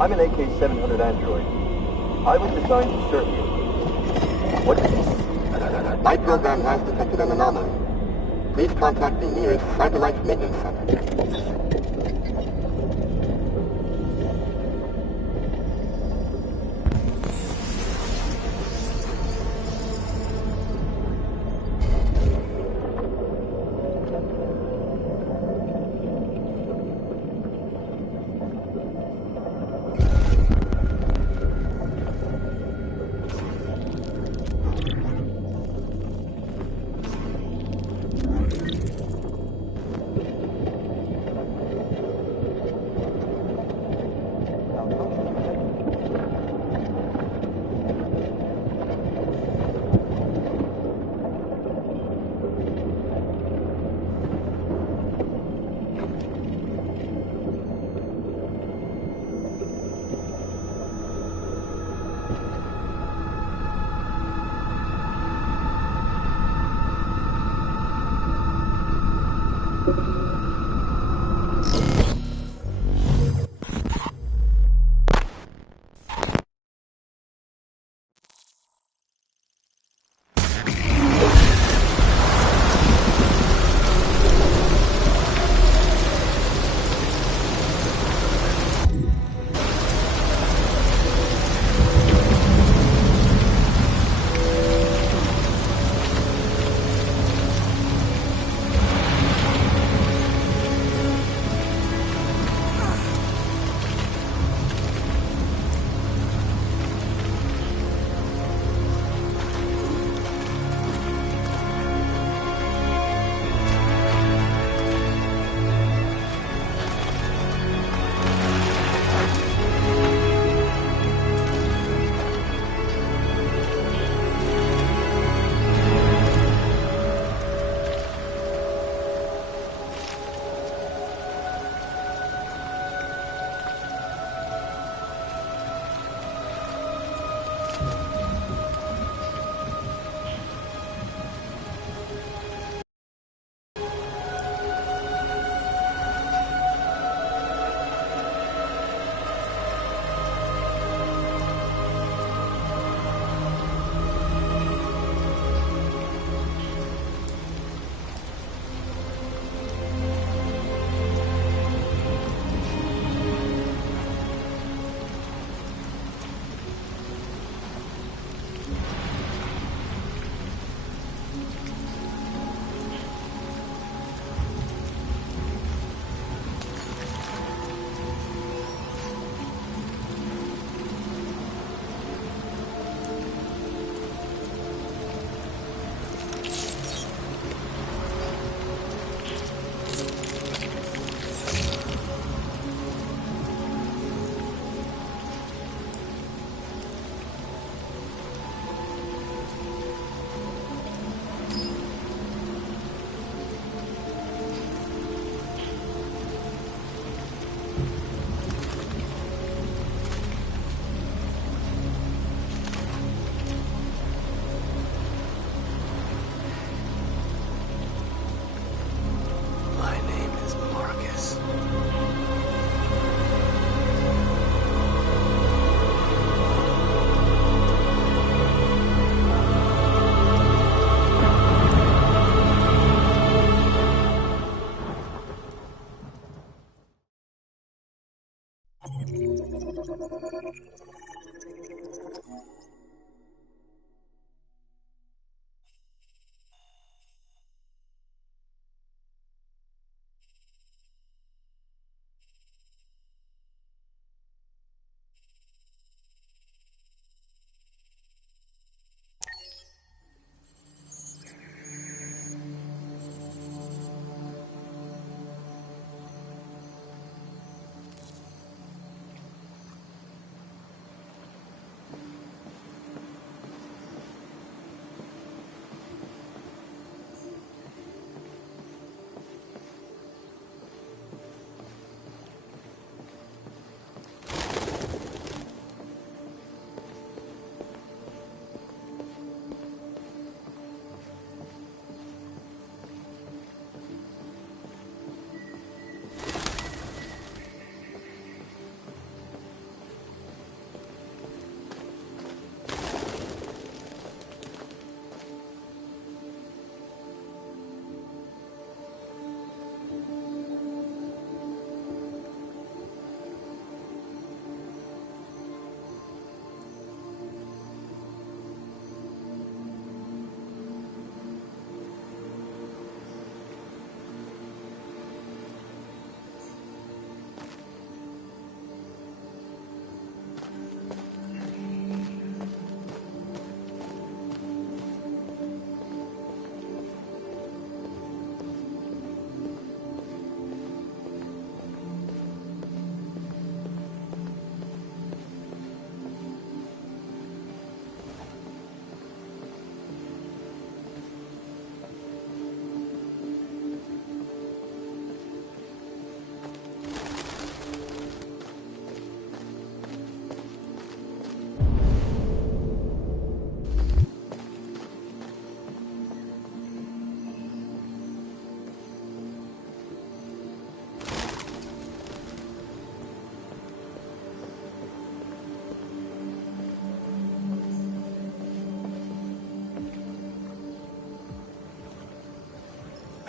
I'm an AK-700 android. I was designed to serve you. What is this? My program has detected an anomaly. Please contact the nearest Cyberlife Maintenance Center.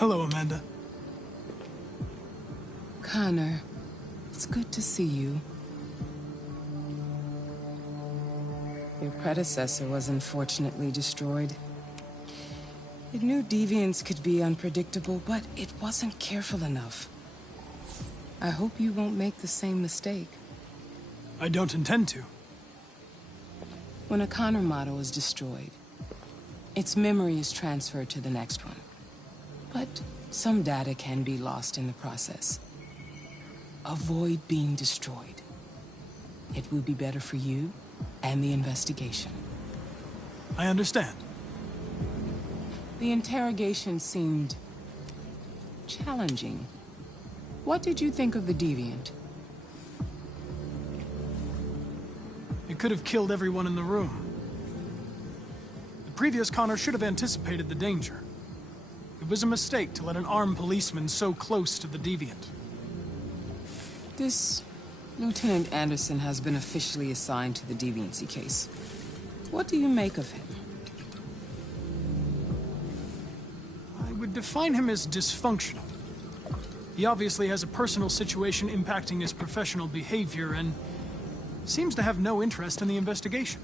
Hello, Amanda. Connor, it's good to see you. Your predecessor was unfortunately destroyed. It knew deviants could be unpredictable, but it wasn't careful enough. I hope you won't make the same mistake. I don't intend to. When a Connor model is destroyed, its memory is transferred to the next one. But some data can be lost in the process. Avoid being destroyed. It will be better for you and the investigation. I understand. The interrogation seemed challenging. What did you think of the deviant? It could have killed everyone in the room. The previous Connor should have anticipated the danger. It was a mistake to let an armed policeman so close to the deviant. This Lieutenant Anderson has been officially assigned to the deviancy case. What do you make of him? I would define him as dysfunctional. He obviously has a personal situation impacting his professional behavior and seems to have no interest in the investigation.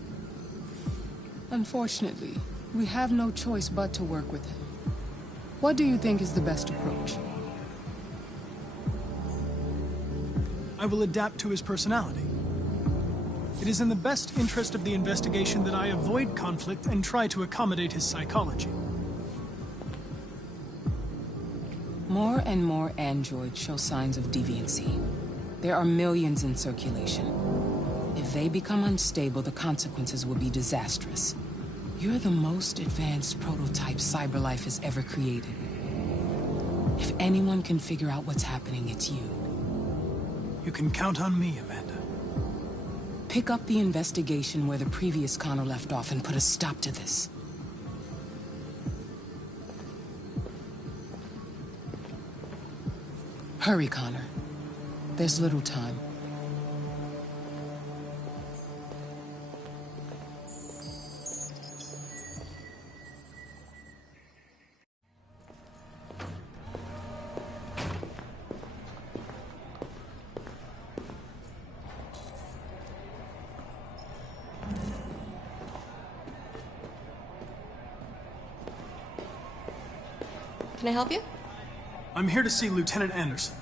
Unfortunately, we have no choice but to work with him. What do you think is the best approach? I will adapt to his personality. It is in the best interest of the investigation that I avoid conflict and try to accommodate his psychology. More and more androids show signs of deviancy. There are millions in circulation. If they become unstable, the consequences will be disastrous. You're the most advanced prototype CyberLife has ever created. If anyone can figure out what's happening, it's you. You can count on me, Amanda. Pick up the investigation where the previous Connor left off and put a stop to this. Hurry, Connor. There's little time. Can I help you? I'm here to see Lieutenant Anderson.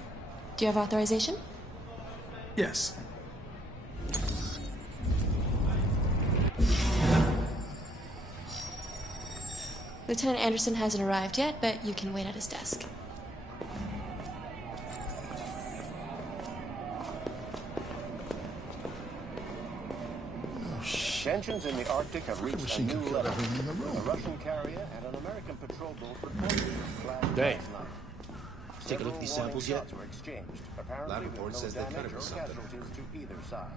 Do you have authorization? Yes. Lieutenant Anderson hasn't arrived yet, but you can wait at his desk. Tensions in the Arctic have reached a new level. A Russian carrier and an American patrol boat reportedly Dave, last night. take a look at these samples yet? Shots were exchanged. Apparently, Lab with report no says they cut damage it or with something. casualties to either side.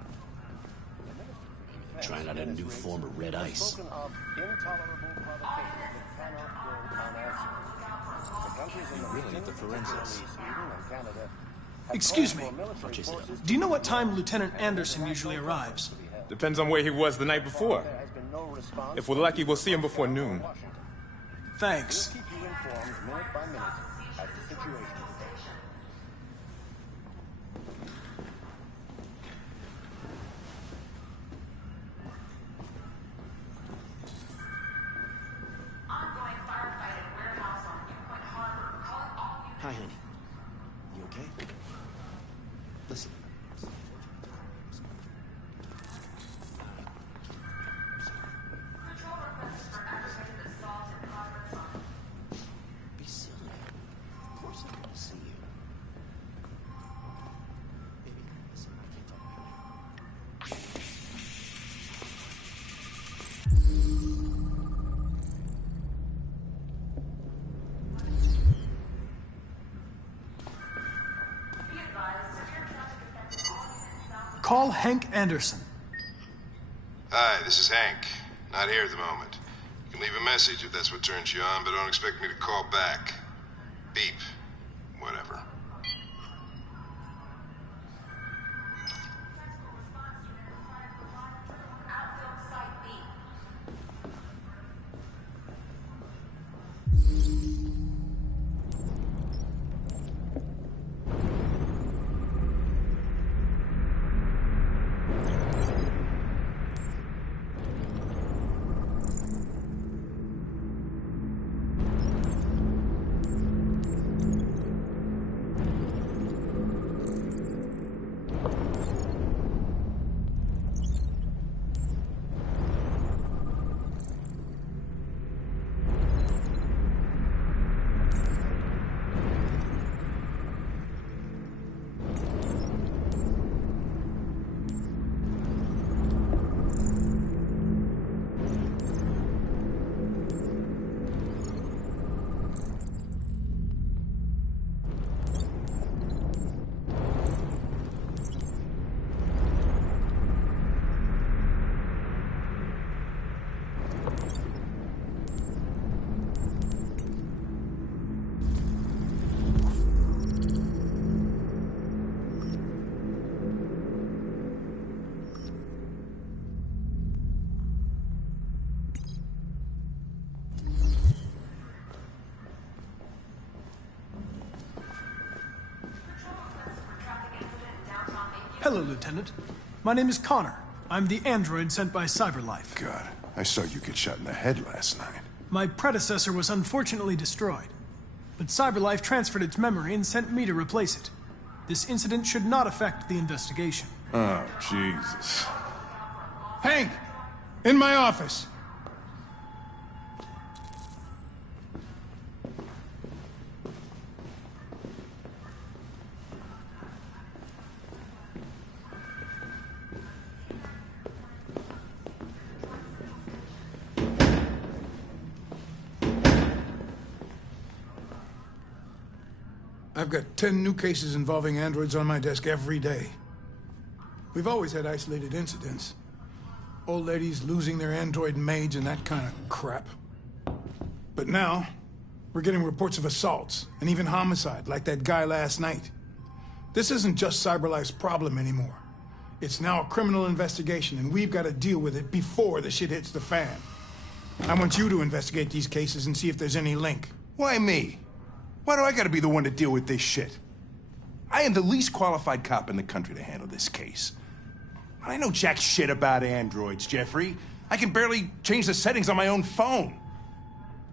Trying out a new form of red ice. Spoken of intolerable provocation that cannot go unanswered. The countries in the Really region, at the forensics. Sweden and Canada, Excuse me. Do you know what time Lieutenant Anderson usually arrives? Depends on where he was the night before. If we're lucky, we'll see him before noon. Thanks. keep you informed minute by minute as the situation. Hi, honey. You okay? Listen. Be silly. Of course I want to see you. Baby, listen, I can't talk right now. Call Hank Anderson. Hi, this is Hank. Not here at the moment. You can leave a message if that's what turns you on, but don't expect me to call back. Beep. Whatever. Hello, Lieutenant. My name is Connor. I'm the android sent by CyberLife. God, I saw you get shot in the head last night. My predecessor was unfortunately destroyed, but CyberLife transferred its memory and sent me to replace it. This incident should not affect the investigation. Oh, Jesus. Hank! In my office! I've got 10 new cases involving androids on my desk every day. We've always had isolated incidents. Old ladies losing their android maids and that kind of crap. But now, we're getting reports of assaults and even homicide, like that guy last night. This isn't just CyberLife's problem anymore. It's now a criminal investigation, and we've got to deal with it before the shit hits the fan. I want you to investigate these cases and see if there's any link. Why me? Why do I gotta be the one to deal with this shit? I am the least qualified cop in the country to handle this case. I know jack shit about androids, Jeffrey. I can barely change the settings on my own phone.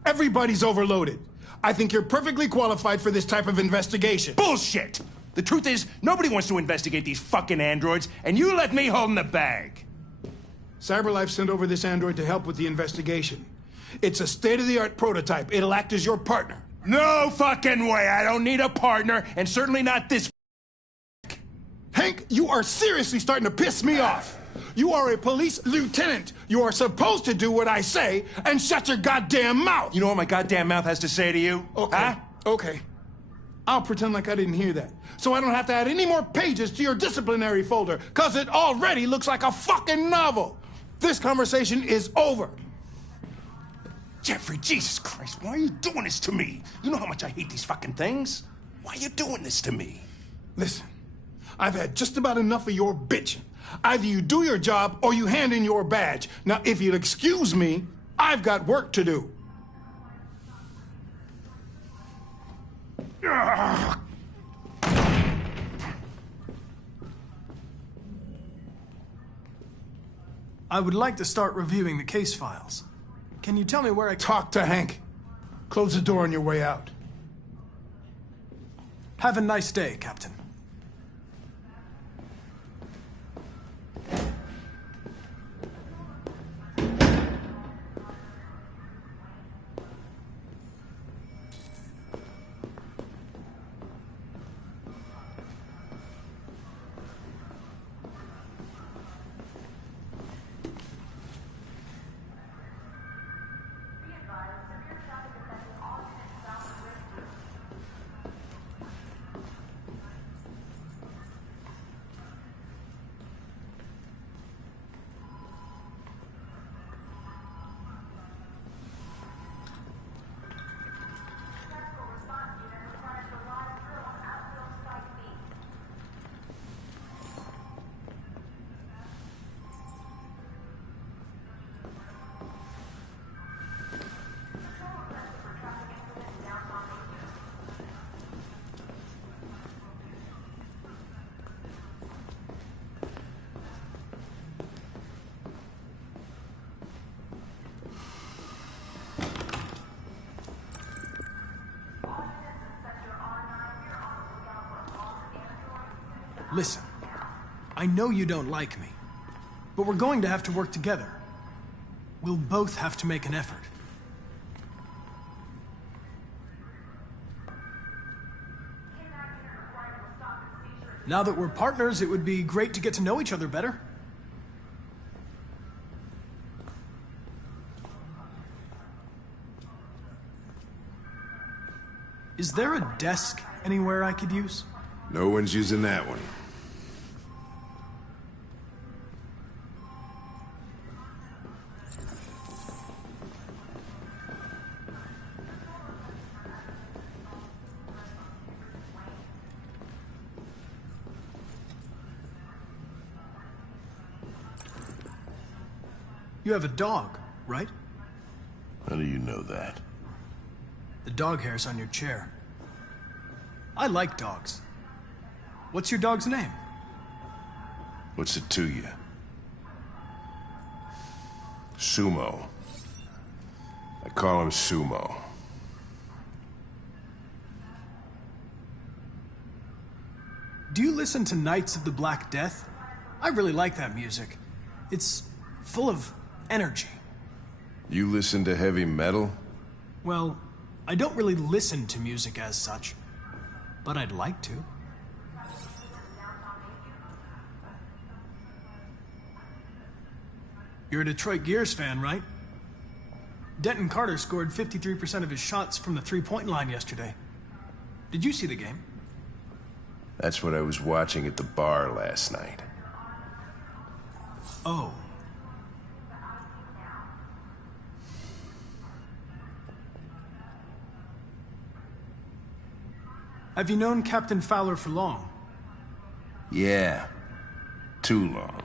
Everybody's overloaded. I think you're perfectly qualified for this type of investigation. Bullshit! The truth is, nobody wants to investigate these fucking androids, and you left me holding the bag. CyberLife sent over this android to help with the investigation. It's a state-of-the-art prototype. It'll act as your partner. No fucking way! I don't need a partner, and certainly not this. Hank, you are seriously starting to piss me off. You are a police lieutenant. You are supposed to do what I say and shut your goddamn mouth. You know what my goddamn mouth has to say to you? Okay, huh? Okay. I'll pretend like I didn't hear that, so I don't have to add any more pages to your disciplinary folder, because it already looks like a fucking novel. This conversation is over. Jeffrey, Jesus Christ, why are you doing this to me? You know how much I hate these fucking things. Why are you doing this to me? Listen, I've had just about enough of your bitching. Either you do your job or you hand in your badge. Now, if you'll excuse me, I've got work to do. I would like to start reviewing the case files. Can you tell me where I... Talk to Hank. Close the door on your way out. Have a nice day, Captain. Listen, I know you don't like me, but we're going to have to work together. We'll both have to make an effort. Now that we're partners, it would be great to get to know each other better. Is there a desk anywhere I could use? No one's using that one. You have a dog, right? How do you know that? The dog hair's on your chair. I like dogs. What's your dog's name? What's it to you? Sumo. I call him Sumo. Do you listen to Knights of the Black Death? I really like that music. It's full of energy. You listen to heavy metal? Well, I don't really listen to music as such, but I'd like to. You're a Detroit Gears fan, right? Denton Carter scored 53% of his shots from the three-point line yesterday. Did you see the game? That's what I was watching at the bar last night. Oh. Have you known Captain Fowler for long? Yeah. Too long.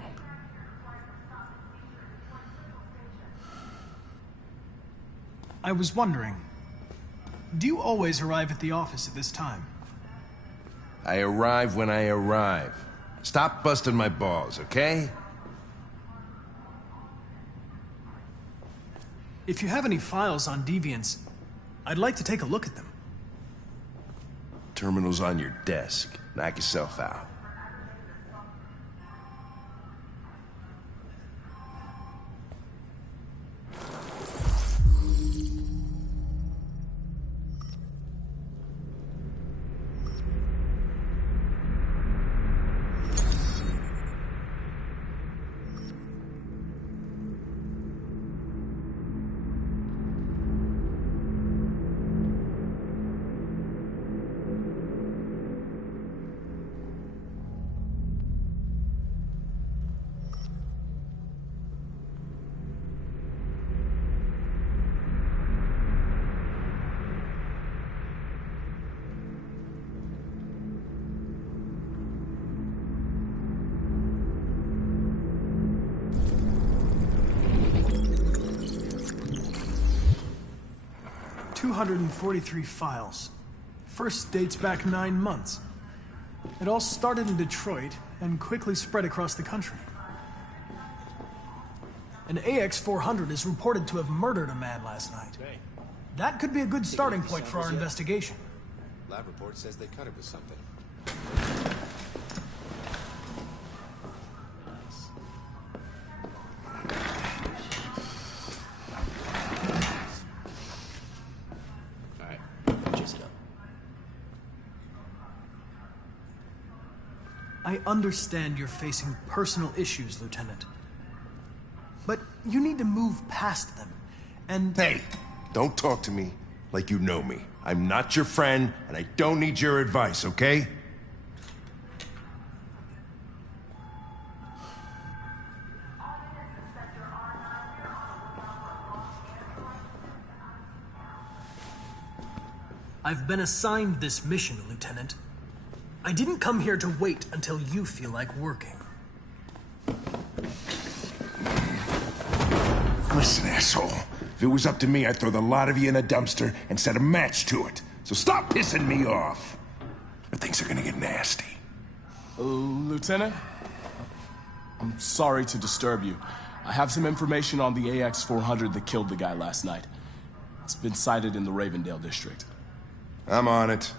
I was wondering, do you always arrive at the office at this time? I arrive when I arrive. Stop busting my balls, okay? If you have any files on Deviants, I'd like to take a look at them. Terminal's on your desk. Knock yourself out. $243 files. First dates back 9 months. It all started in Detroit and quickly spread across the country. An AX-400 is reported to have murdered a man last night. That could be a good starting point for our investigation. Lab report says they cut it with something. I understand you're facing personal issues, Lieutenant. But you need to move past them, and... Hey, don't talk to me like you know me. I'm not your friend, and I don't need your advice, okay? I've been assigned this mission, Lieutenant. I didn't come here to wait until you feel like working. Listen, asshole. If it was up to me, I'd throw the lot of you in a dumpster and set a match to it. So stop pissing me off. Or things are gonna get nasty. Lieutenant? I'm sorry to disturb you. I have some information on the AX-400 that killed the guy last night. It's been sighted in the Ravendale district. I'm on it.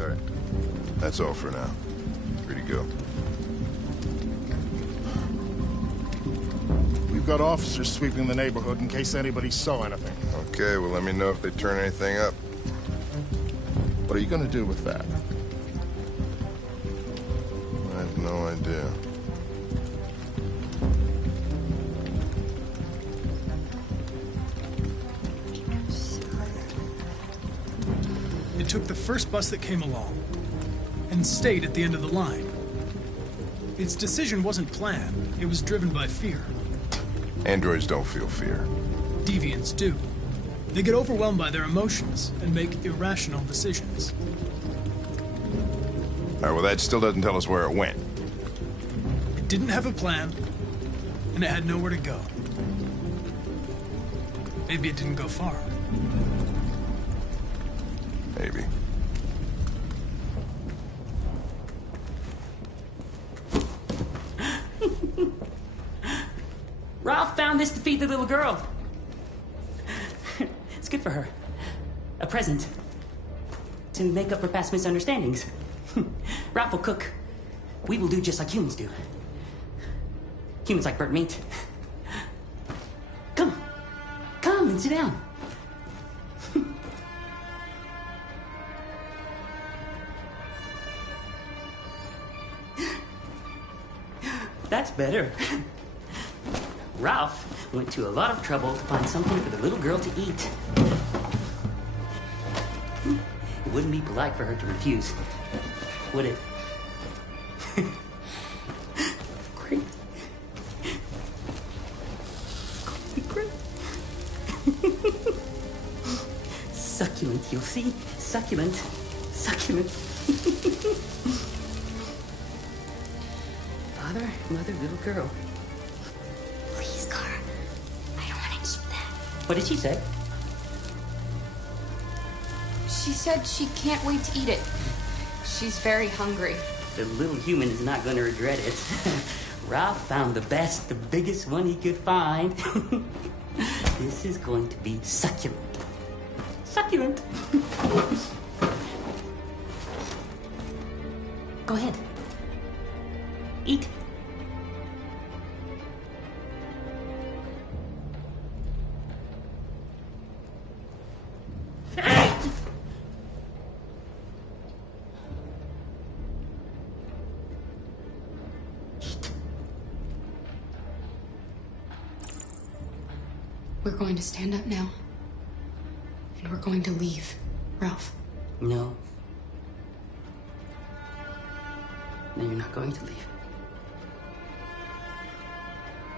All right. That's all for now. Free to go. We've got officers sweeping the neighborhood in case anybody saw anything. Okay, well, let me know if they turn anything up. What are you gonna do with that? I have no idea. It took the first bus that came along and stayed at the end of the line. Its decision wasn't planned. It was driven by fear. Androids don't feel fear. Deviants do. They get overwhelmed by their emotions and make irrational decisions. All right, well, that still doesn't tell us where it went. It didn't have a plan, and it had nowhere to go. Maybe it didn't go far. Maybe. Ralph found this to feed the little girl. It's good for her. A present. To make up for past misunderstandings. Ralph will cook. We will do just like humans do. Humans like burnt meat. Come. Come and sit down. That's better. Ralph went to a lot of trouble to find something for the little girl to eat. It wouldn't be polite for her to refuse, would it? Great. Great. Succulent, you'll see. Succulent. Succulent. Father, mother, little girl. Please, Kara. I don't want to eat that. What did she say? She said she can't wait to eat it. She's very hungry. The little human is not going to regret it. Ralph found the best, the biggest one he could find. This is going to be succulent. Succulent. Go ahead. Eat. We're going to stand up now. And we're going to leave, Ralph. No. No, you're not going to leave.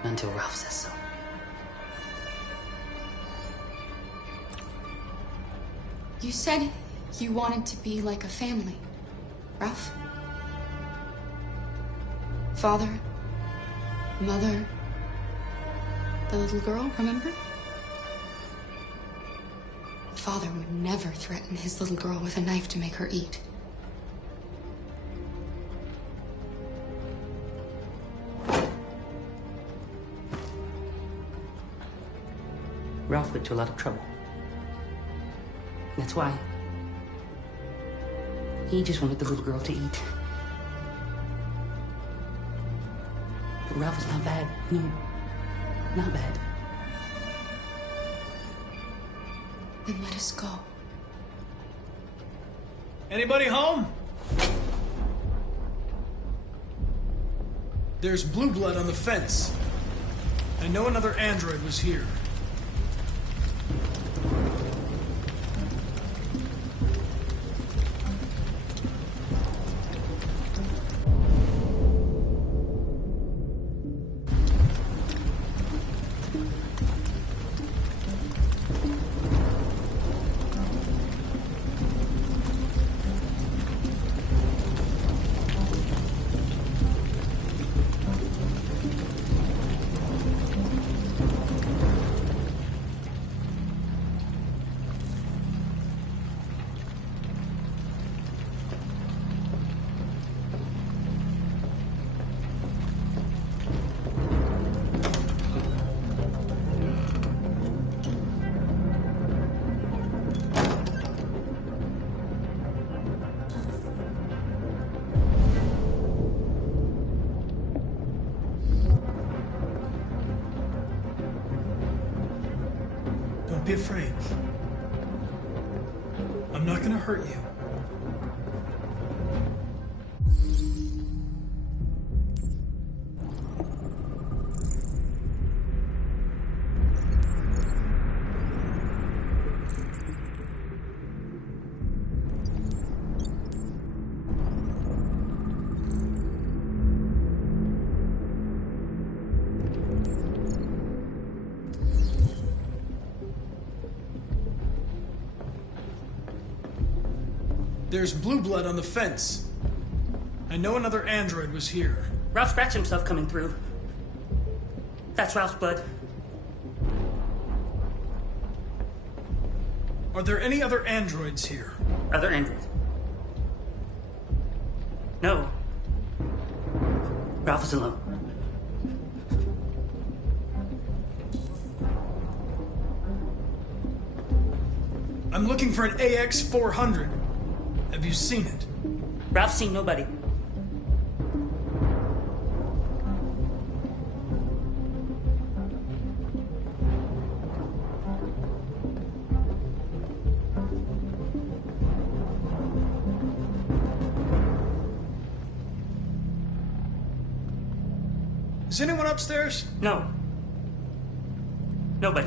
Until Ralph says so. You said you wanted to be like a family, Ralph. Father, mother, the little girl, remember? Father would never threaten his little girl with a knife to make her eat. Ralph went to a lot of trouble. That's why he just wanted the little girl to eat. But Ralph is not bad. No, not bad. Then let us go. Anybody home? There's blue blood on the fence. I know another android was here. Don't be afraid. I'm not gonna hurt you. There's blue blood on the fence. I know another android was here. Ralph scratched himself coming through. That's Ralph's blood. Are there any other androids here? Other androids? No. Ralph is alone. I'm looking for an AX-400. Have you seen it? Ralph's seen nobody. Is anyone upstairs? No. Nobody.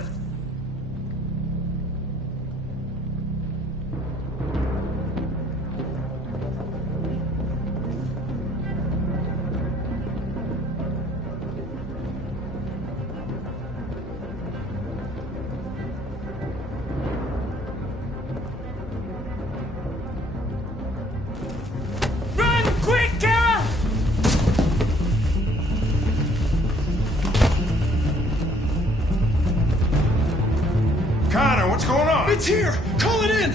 Connor, what's going on? It's here! Call it in!